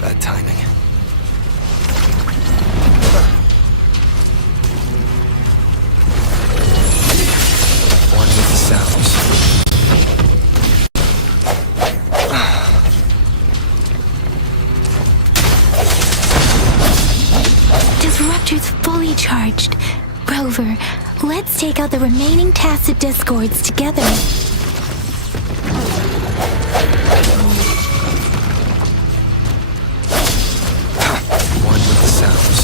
Bad timing. One with the sounds. Disruptor's fully charged. Rover, let's take out the remaining tacit discords together. One with the sounds.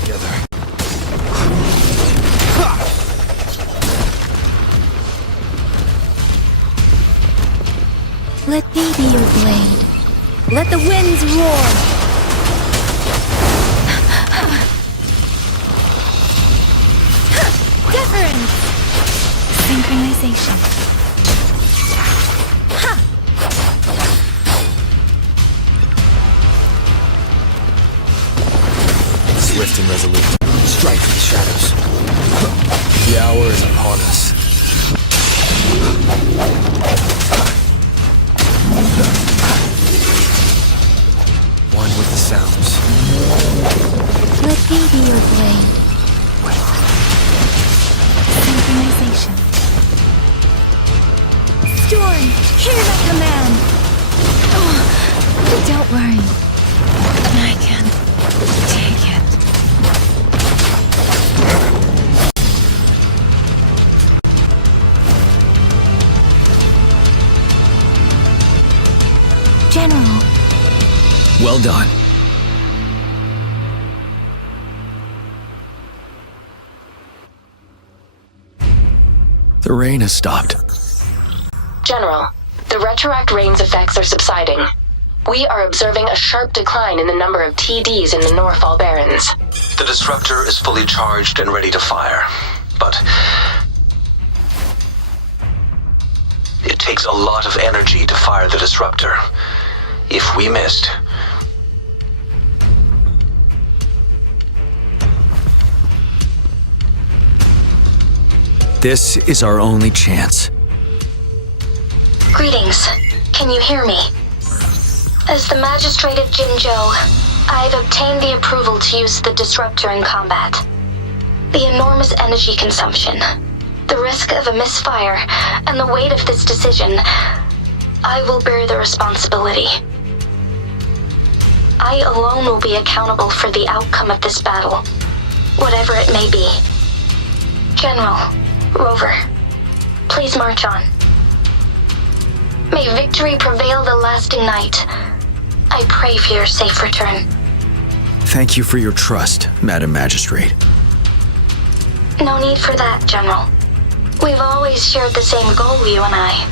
Together. Let me be your blade. Let the winds roar. Difference! Synchronization. Swift and resolute. Strike from the shadows. The hour is upon us. One with the sounds. Let me be your blade. Synchronization. Storm, hear my command. Oh, don't worry. I can take it. General. Well done. The rain has stopped. General, the Retroact Rain's effects are subsiding. We are observing a sharp decline in the number of TDs in the Norfall Barrens. The disruptor is fully charged and ready to fire, but it takes a lot of energy to fire the disruptor. If we missed, this is our only chance. Greetings. Can you hear me? As the Magistrate of Jinzhou, I've obtained the approval to use the disruptor in combat. The enormous energy consumption, the risk of a misfire, and the weight of this decision, I will bear the responsibility. I alone will be accountable for the outcome of this battle, whatever it may be. General, Rover, please march on. May victory prevail the lasting night. I pray for your safe return. Thank you for your trust, Madam Magistrate. No need for that, General. We've always shared the same goal, you and I.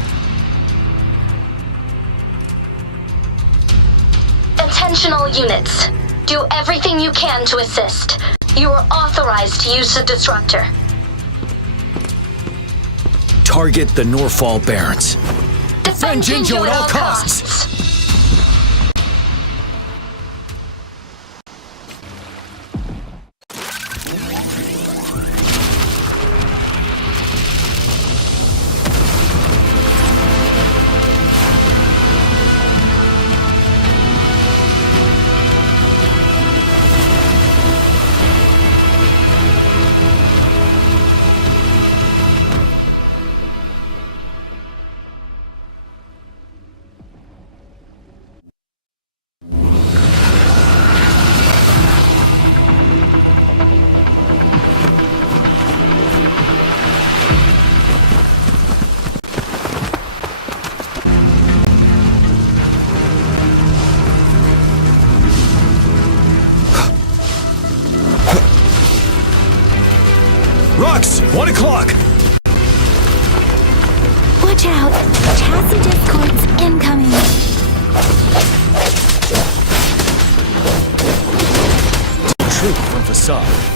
Attentional units, do everything you can to assist. You are authorized to use the disruptor. Target the Norfall Barrens. Defend Jinzhou at all costs. 1 o'clock! Watch out! Chassis discords incoming! Troop from facade.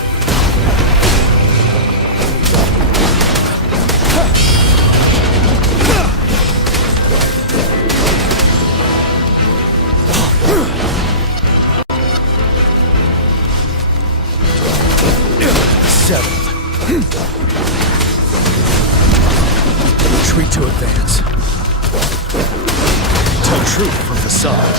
Retreat to advance. Tell troop from facade.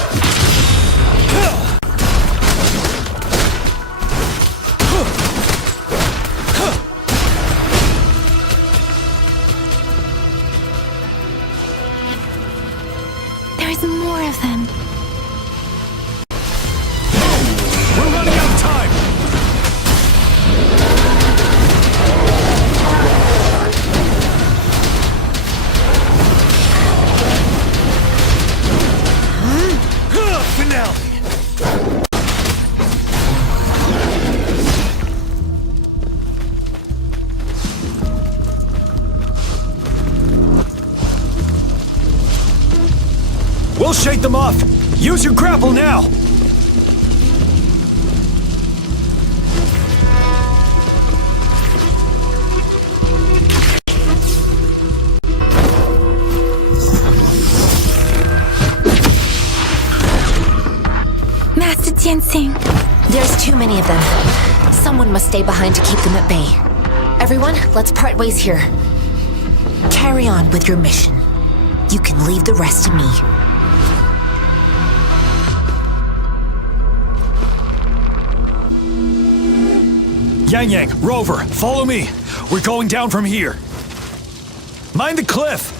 There's more of them. We're running out of time! Finale! We'll shake them off! Use your grapple now! Master Jinsing. There's too many of them. Someone must stay behind to keep them at bay. Everyone, let's part ways here. Carry on with your mission. You can leave the rest to me. Yang, Rover, follow me. We're going down from here. Mind the cliff.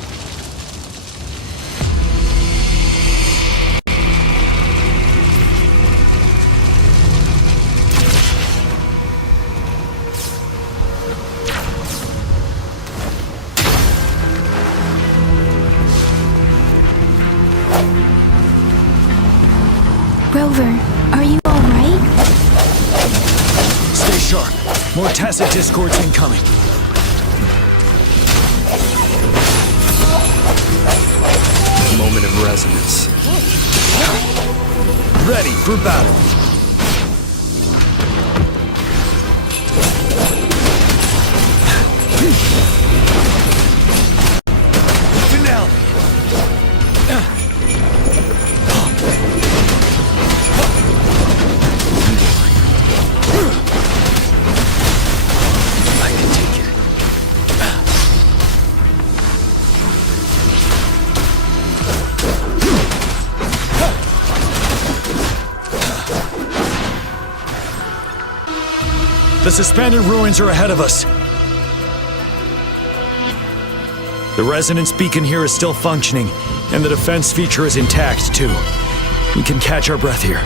Rover, are you alright? Stay sharp. More tacit discords incoming. Moment of resonance. Ready for battle. Finale. The suspended ruins are ahead of us. The resonance beacon here is still functioning, and the defense feature is intact, too. We can catch our breath here.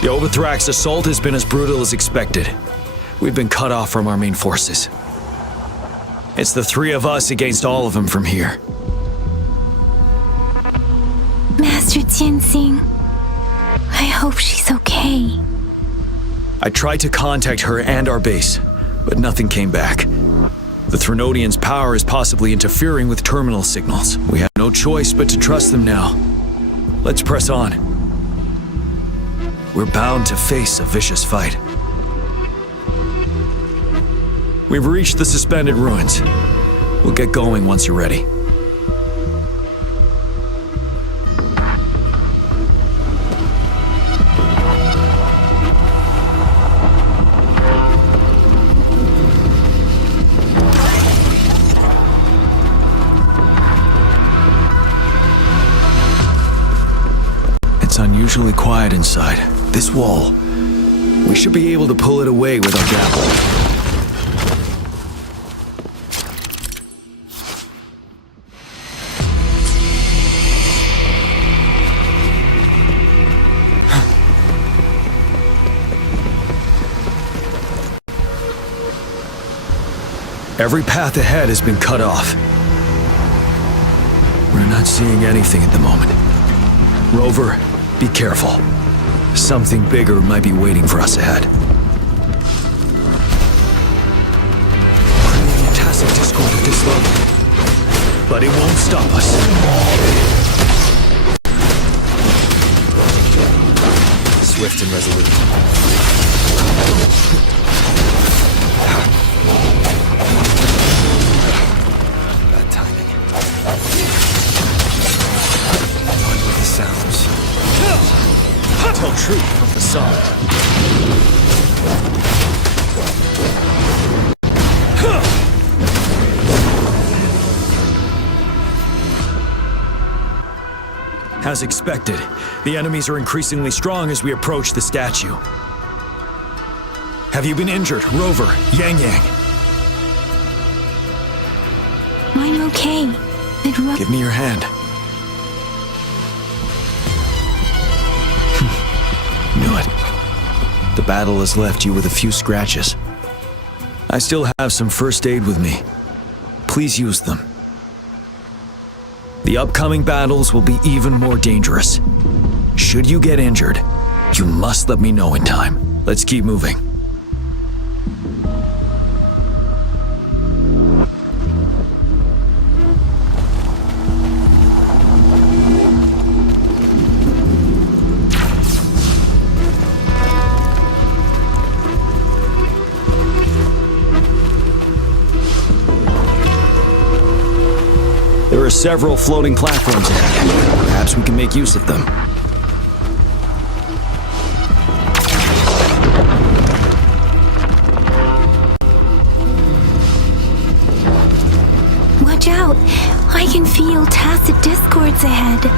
The Overthrax assault has been as brutal as expected. We've been cut off from our main forces. It's the three of us against all of them from here. Master Jinsing, I hope she's okay. I tried to contact her and our base, but nothing came back. The Threnodians' power is possibly interfering with terminal signals. We have no choice but to trust them now. Let's press on. We're bound to face a vicious fight. We've reached the suspended ruins. We'll get going once you're ready. Unusually quiet inside. This wall. We should be able to pull it away with our grapple. Every path ahead has been cut off. We're not seeing anything at the moment. Rover, be careful. Something bigger might be waiting for us ahead. difficult at this level, but it won't stop us. Swift and resolute. Bad timing. One with the sounds. Tell truth with the sound. As expected, the enemies are increasingly strong as we approach the statue. Have you been injured, Rover, Yang Yang? I'm okay. Give me your hand. Knew it. The battle has left you with a few scratches. I still have some first aid with me. Please use them. The upcoming battles will be even more dangerous. Should you get injured, you must let me know in time. Let's keep moving. There are several floating platforms ahead. Perhaps we can make use of them. Watch out! I can feel tacit discords ahead.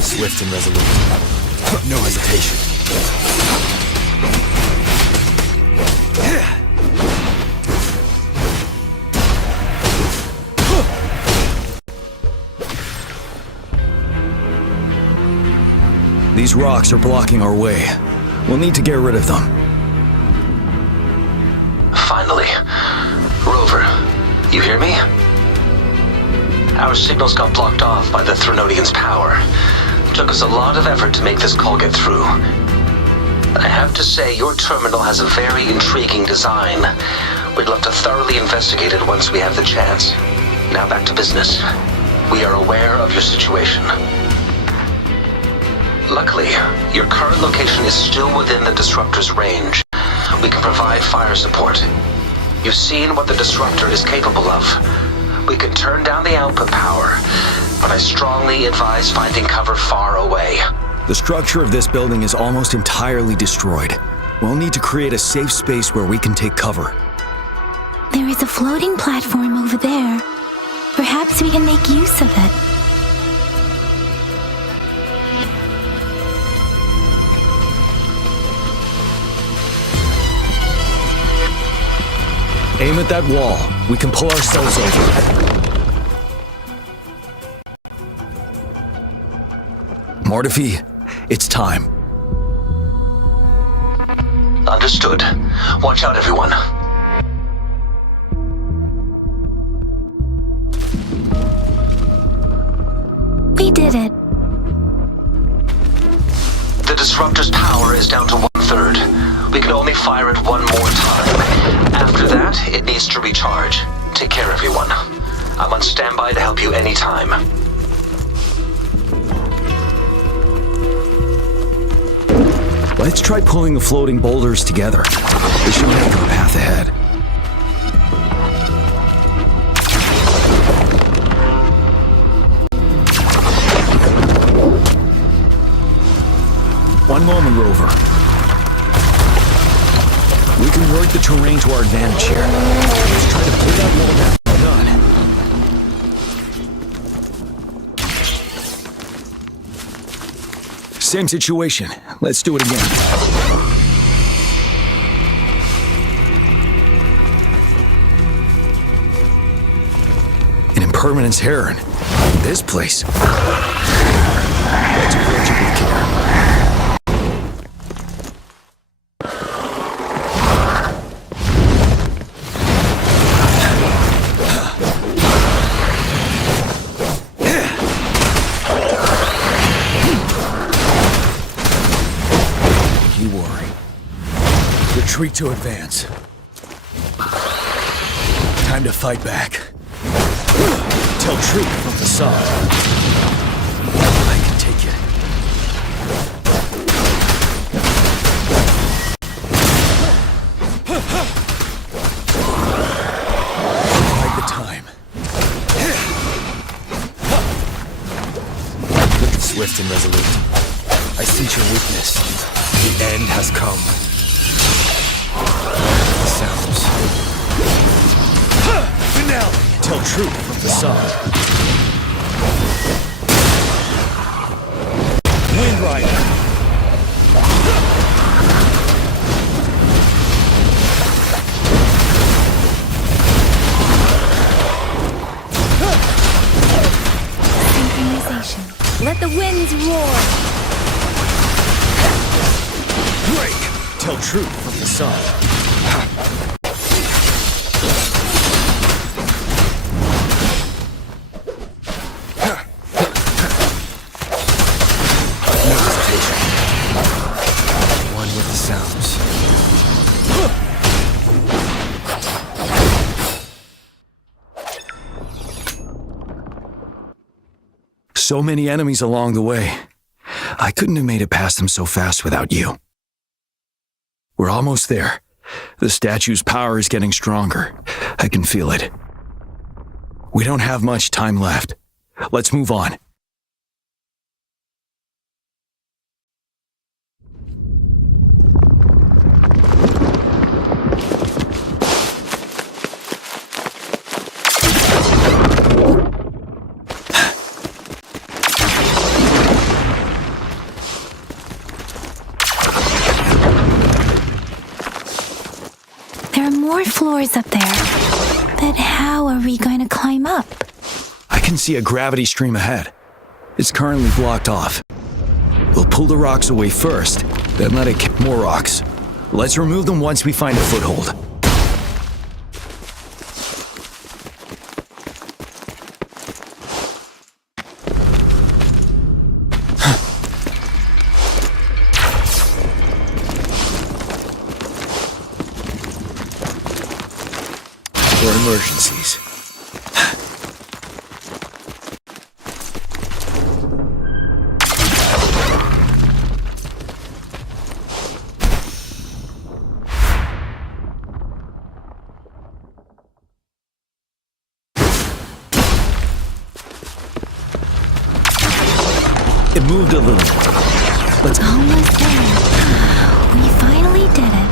Swift and resolute. No hesitation. These rocks are blocking our way. We'll need to get rid of them. Finally. Rover, you hear me? Our signals got blocked off by the Threnodian's power. Took us a lot of effort to make this call get through. I have to say, your terminal has a very intriguing design. We'd love to thoroughly investigate it once we have the chance. Now back to business. We are aware of your situation. Luckily, your current location is still within the Disruptor's range. We can provide fire support. You've seen what the Disruptor is capable of. We can turn down the output power, but I strongly advise finding cover far away. The structure of this building is almost entirely destroyed. We'll need to create a safe space where we can take cover. There is a floating platform over there. Perhaps we can make use of it. Aim at that wall. We can pull ourselves over. Mortifi, it's time. Understood. Watch out, everyone. We did it. The Disruptor's power is down to 1/3. We can only fire it one more time. After that, it needs to recharge. Take care, everyone. I'm on standby to help you anytime. Let's try pulling the floating boulders together. They should make a path ahead. One moment, Rover. We can work the terrain to our advantage here. Let's try to pull that wall down. Done. Same situation. Let's do it again. An impermanence heron. This place. Let's approach it with care. Retreat to advance. Time to fight back. Tell truth from the side. I can take it. Bide the time. Look swift and resolute. I sense your weakness. The end has come. The sounds. Finale! Tell truth from the side. Wind Rider! Synchronization. Let the winds roar! Break! Tell truth from the side. So many enemies along the way. I couldn't have made it past them so fast without you. We're almost there. The statue's power is getting stronger. I can feel it. We don't have much time left. Let's move on. More floors up there. But how are we going to climb up? I can see a gravity stream ahead. It's currently blocked off. We'll pull the rocks away first, then let it kick more rocks. Let's remove them once we find a foothold. For emergencies. It moved a little. Let's almost there. We finally did it.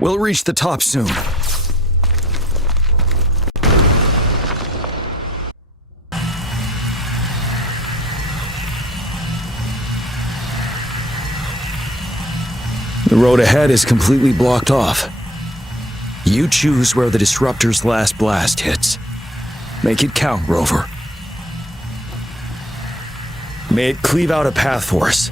We'll reach the top soon. The road ahead is completely blocked off. You choose where the disruptor's last blast hits. Make it count, Rover. May it cleave out a path for us.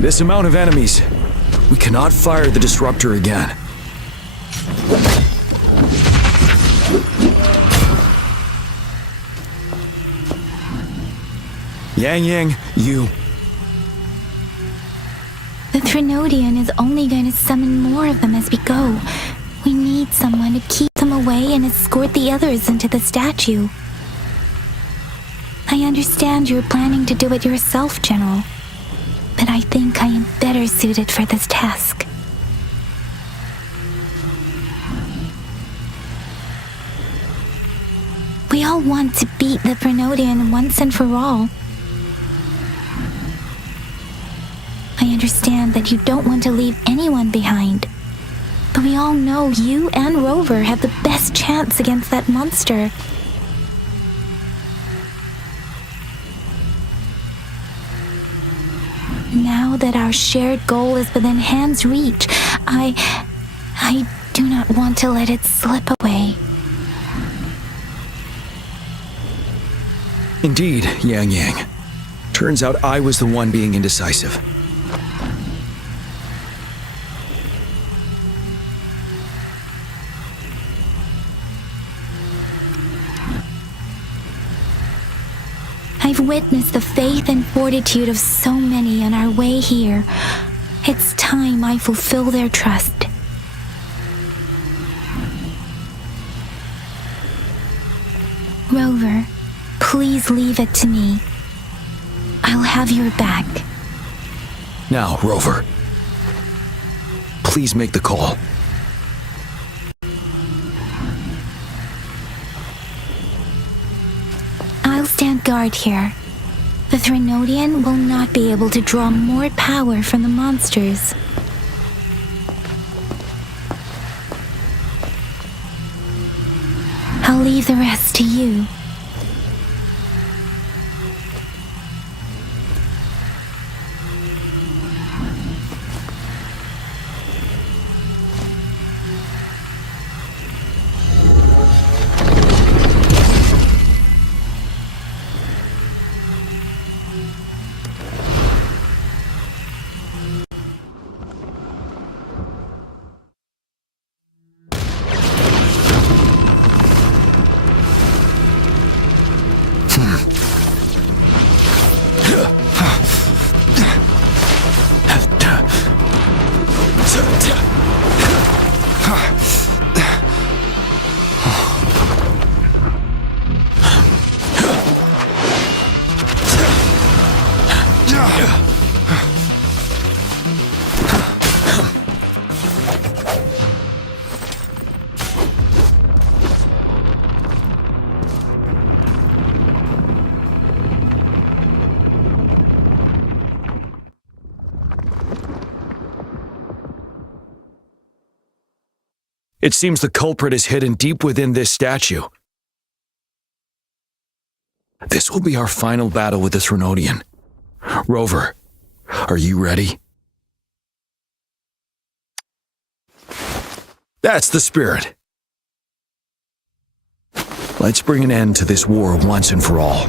This amount of enemies, we cannot fire the disruptor again. Yang, you. The Threnodian is only going to summon more of them as we go. We need someone to keep them away and escort the others into the statue. I understand you're planning to do it yourself, General. But I think I am better suited for this task. We all want to beat the Threnodian once and for all. I understand that you don't want to leave anyone behind. But we all know you and Rover have the best chance against that monster. Now that our shared goal is within hand's reach, I do not want to let it slip away. Indeed, Yang Yang. Turns out I was the one being indecisive. I've witnessed the faith and fortitude of so many on our way here. It's time I fulfill their trust. Rover, please leave it to me. I'll have your back. Now, Rover. Please make the call. I'll stand guard here. The Threnodian will not be able to draw more power from the monsters. I'll leave the rest to you. It seems the culprit is hidden deep within this statue. This will be our final battle with the Threnodian. Rover, are you ready? That's the spirit. Let's bring an end to this war once and for all.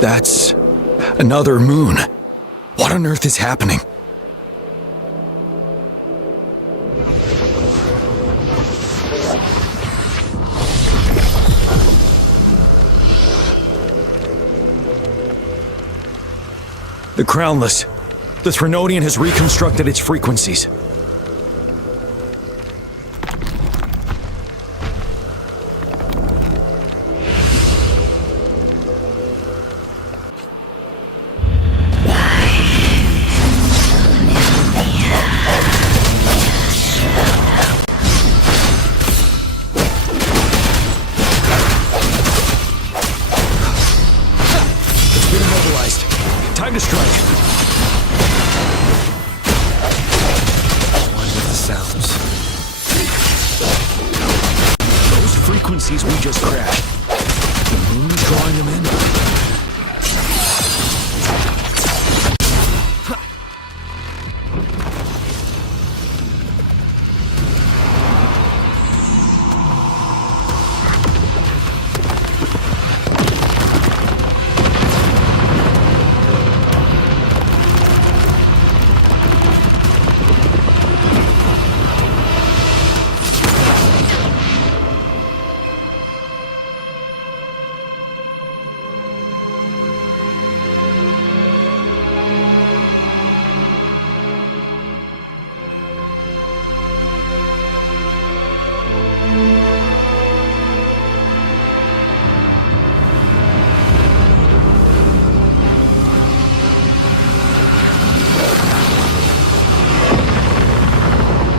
That's another moon. What on earth is happening? The Crownless. The Threnodian has reconstructed its frequencies. Time to strike. One with the sounds. Those frequencies we just crashed. The moon's drawing them in.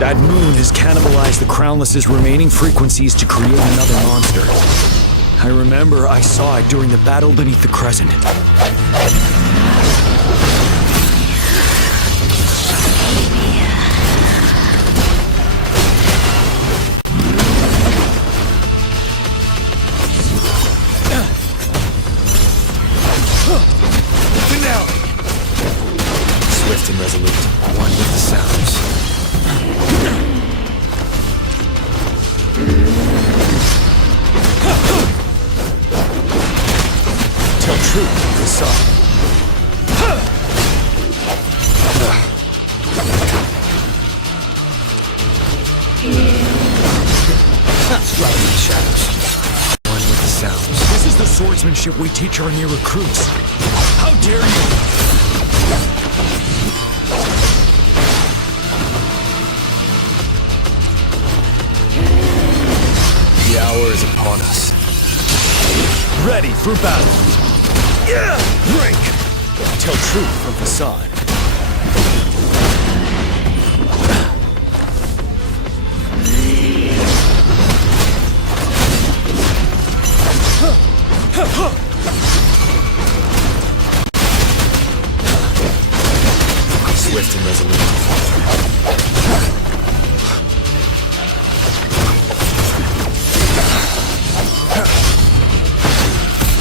That moon has cannibalized the Crownless's remaining frequencies to create another monster. I remember I saw it during the battle beneath the Crescent. Shrouded in shadows. One with the sounds. This is the swordsmanship we teach our new recruits. How dare you! The hour is upon us. Ready for battle. Yeah! Break! Tell truth from facade. Swift and resolute.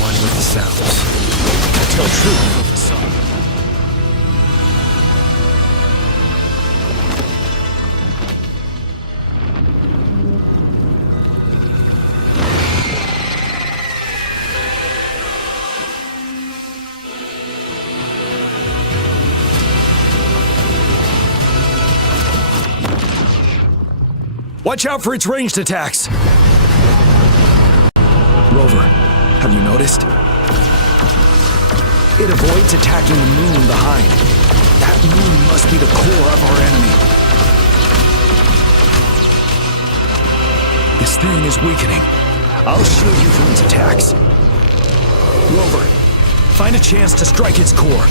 One with the sounds. Tell truth from facade. Watch out for its ranged attacks! Rover, have you noticed? It avoids attacking the moon behind. That moon must be the core of our enemy. This thing is weakening. I'll shield you from its attacks. Rover, find a chance to strike its core.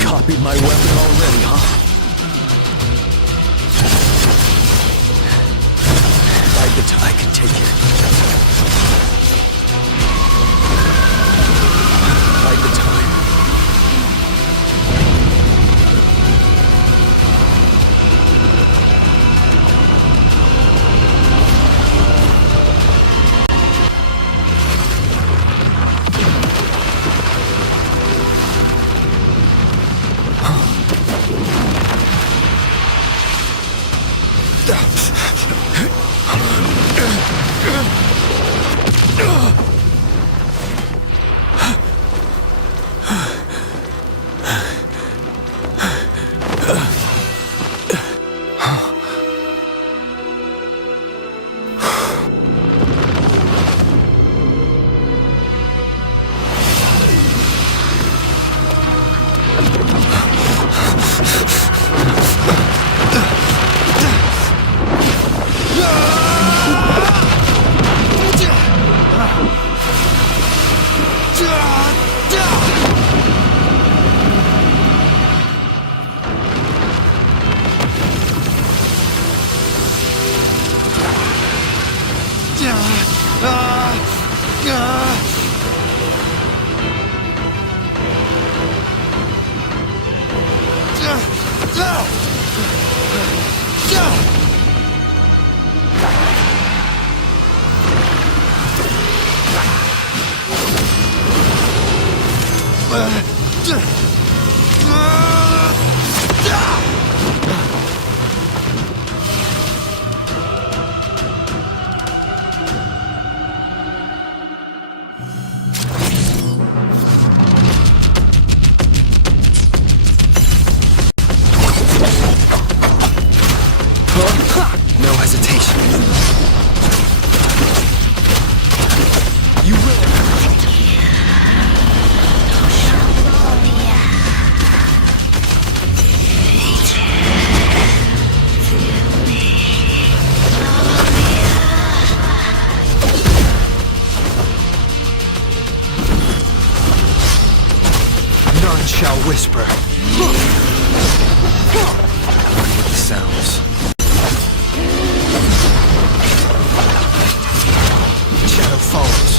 Copied my weapon already, huh? Bide the time I can take it. Bide the time. No hesitation. You will. None shall whisper. One with the sounds. Shadow follows.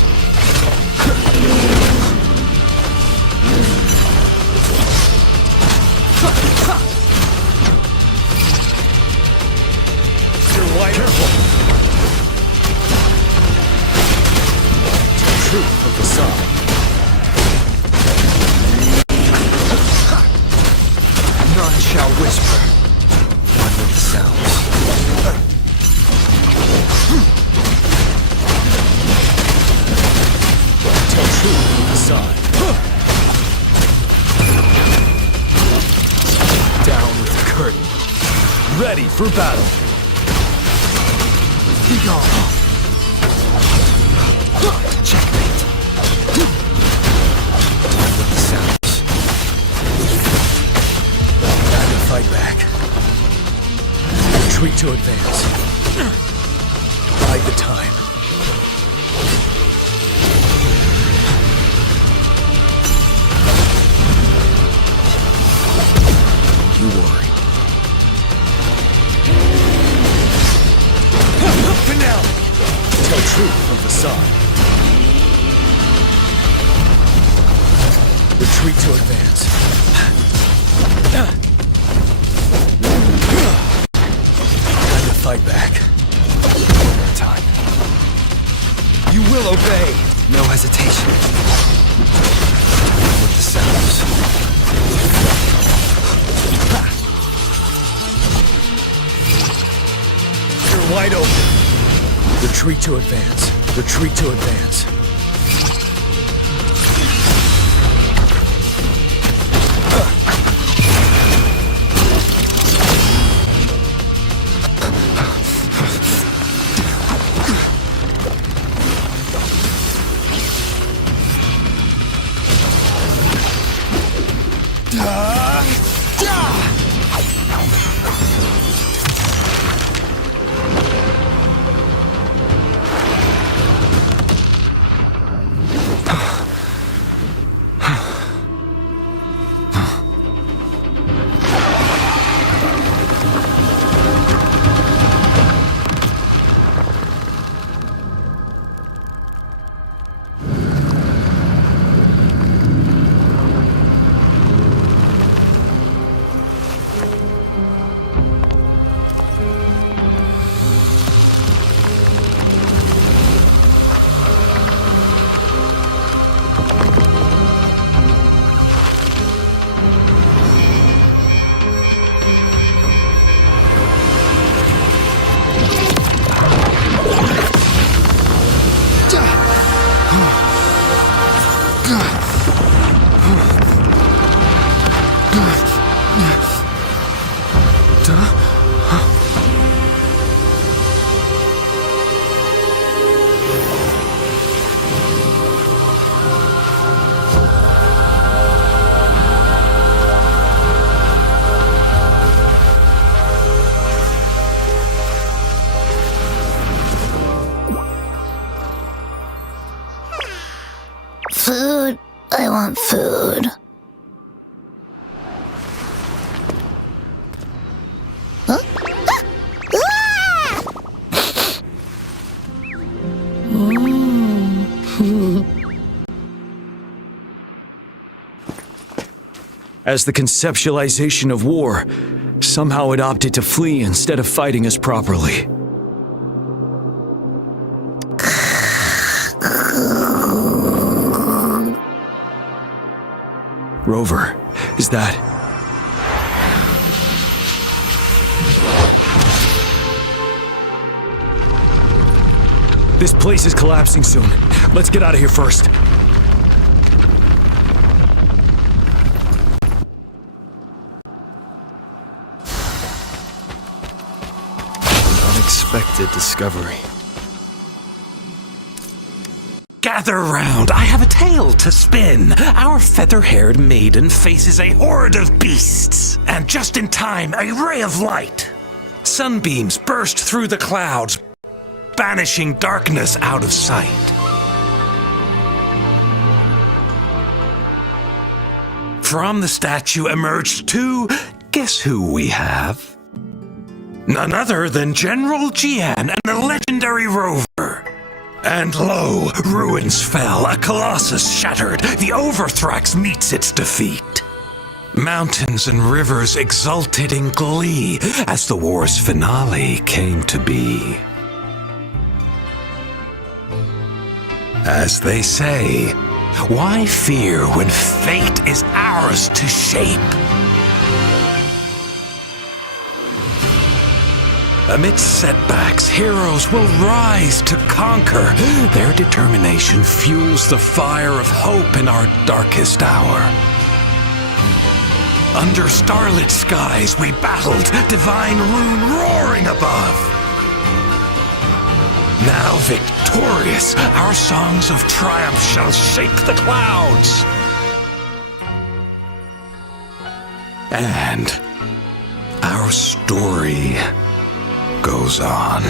You're wide. Careful. Truth of the sun. None shall whisper. One with the sounds. Tell truth of the sun. facade. Down with the curtain. Ready for battle. Be gone. Checkmate. With the sounds. Time to fight back. Retreat to advance. Bide the time. You worry. Finale! Tell truth from facade. Retreat to advance. Time to fight back. One more time. You will obey! No hesitation. With the sounds. You're wide open. Retreat to advance. Retreat to advance. Food. I want food. Huh? As the conceptualization of war, somehow it opted to flee instead of fighting us properly. Rover, is that... This place is collapsing soon. Let's get out of here first. An unexpected discovery. Gather round, I have a tale to spin. Our feather-haired maiden faces a horde of beasts. And just in time, a ray of light. Sunbeams burst through the clouds, banishing darkness out of sight. From the statue emerged two, guess who we have? None other than General Jian and the legendary Rover. And lo, ruins fell, a colossus shattered, the Overthrax meets its defeat. Mountains and rivers exulted in glee as the war's finale came to be. As they say, why fear when fate is ours to shape? Amidst setbacks, heroes will rise to conquer. Their determination fuels the fire of hope in our darkest hour. Under starlit skies we battled, divine rune roaring above. Now victorious, our songs of triumph shall shake the clouds. And our story goes on.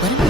What am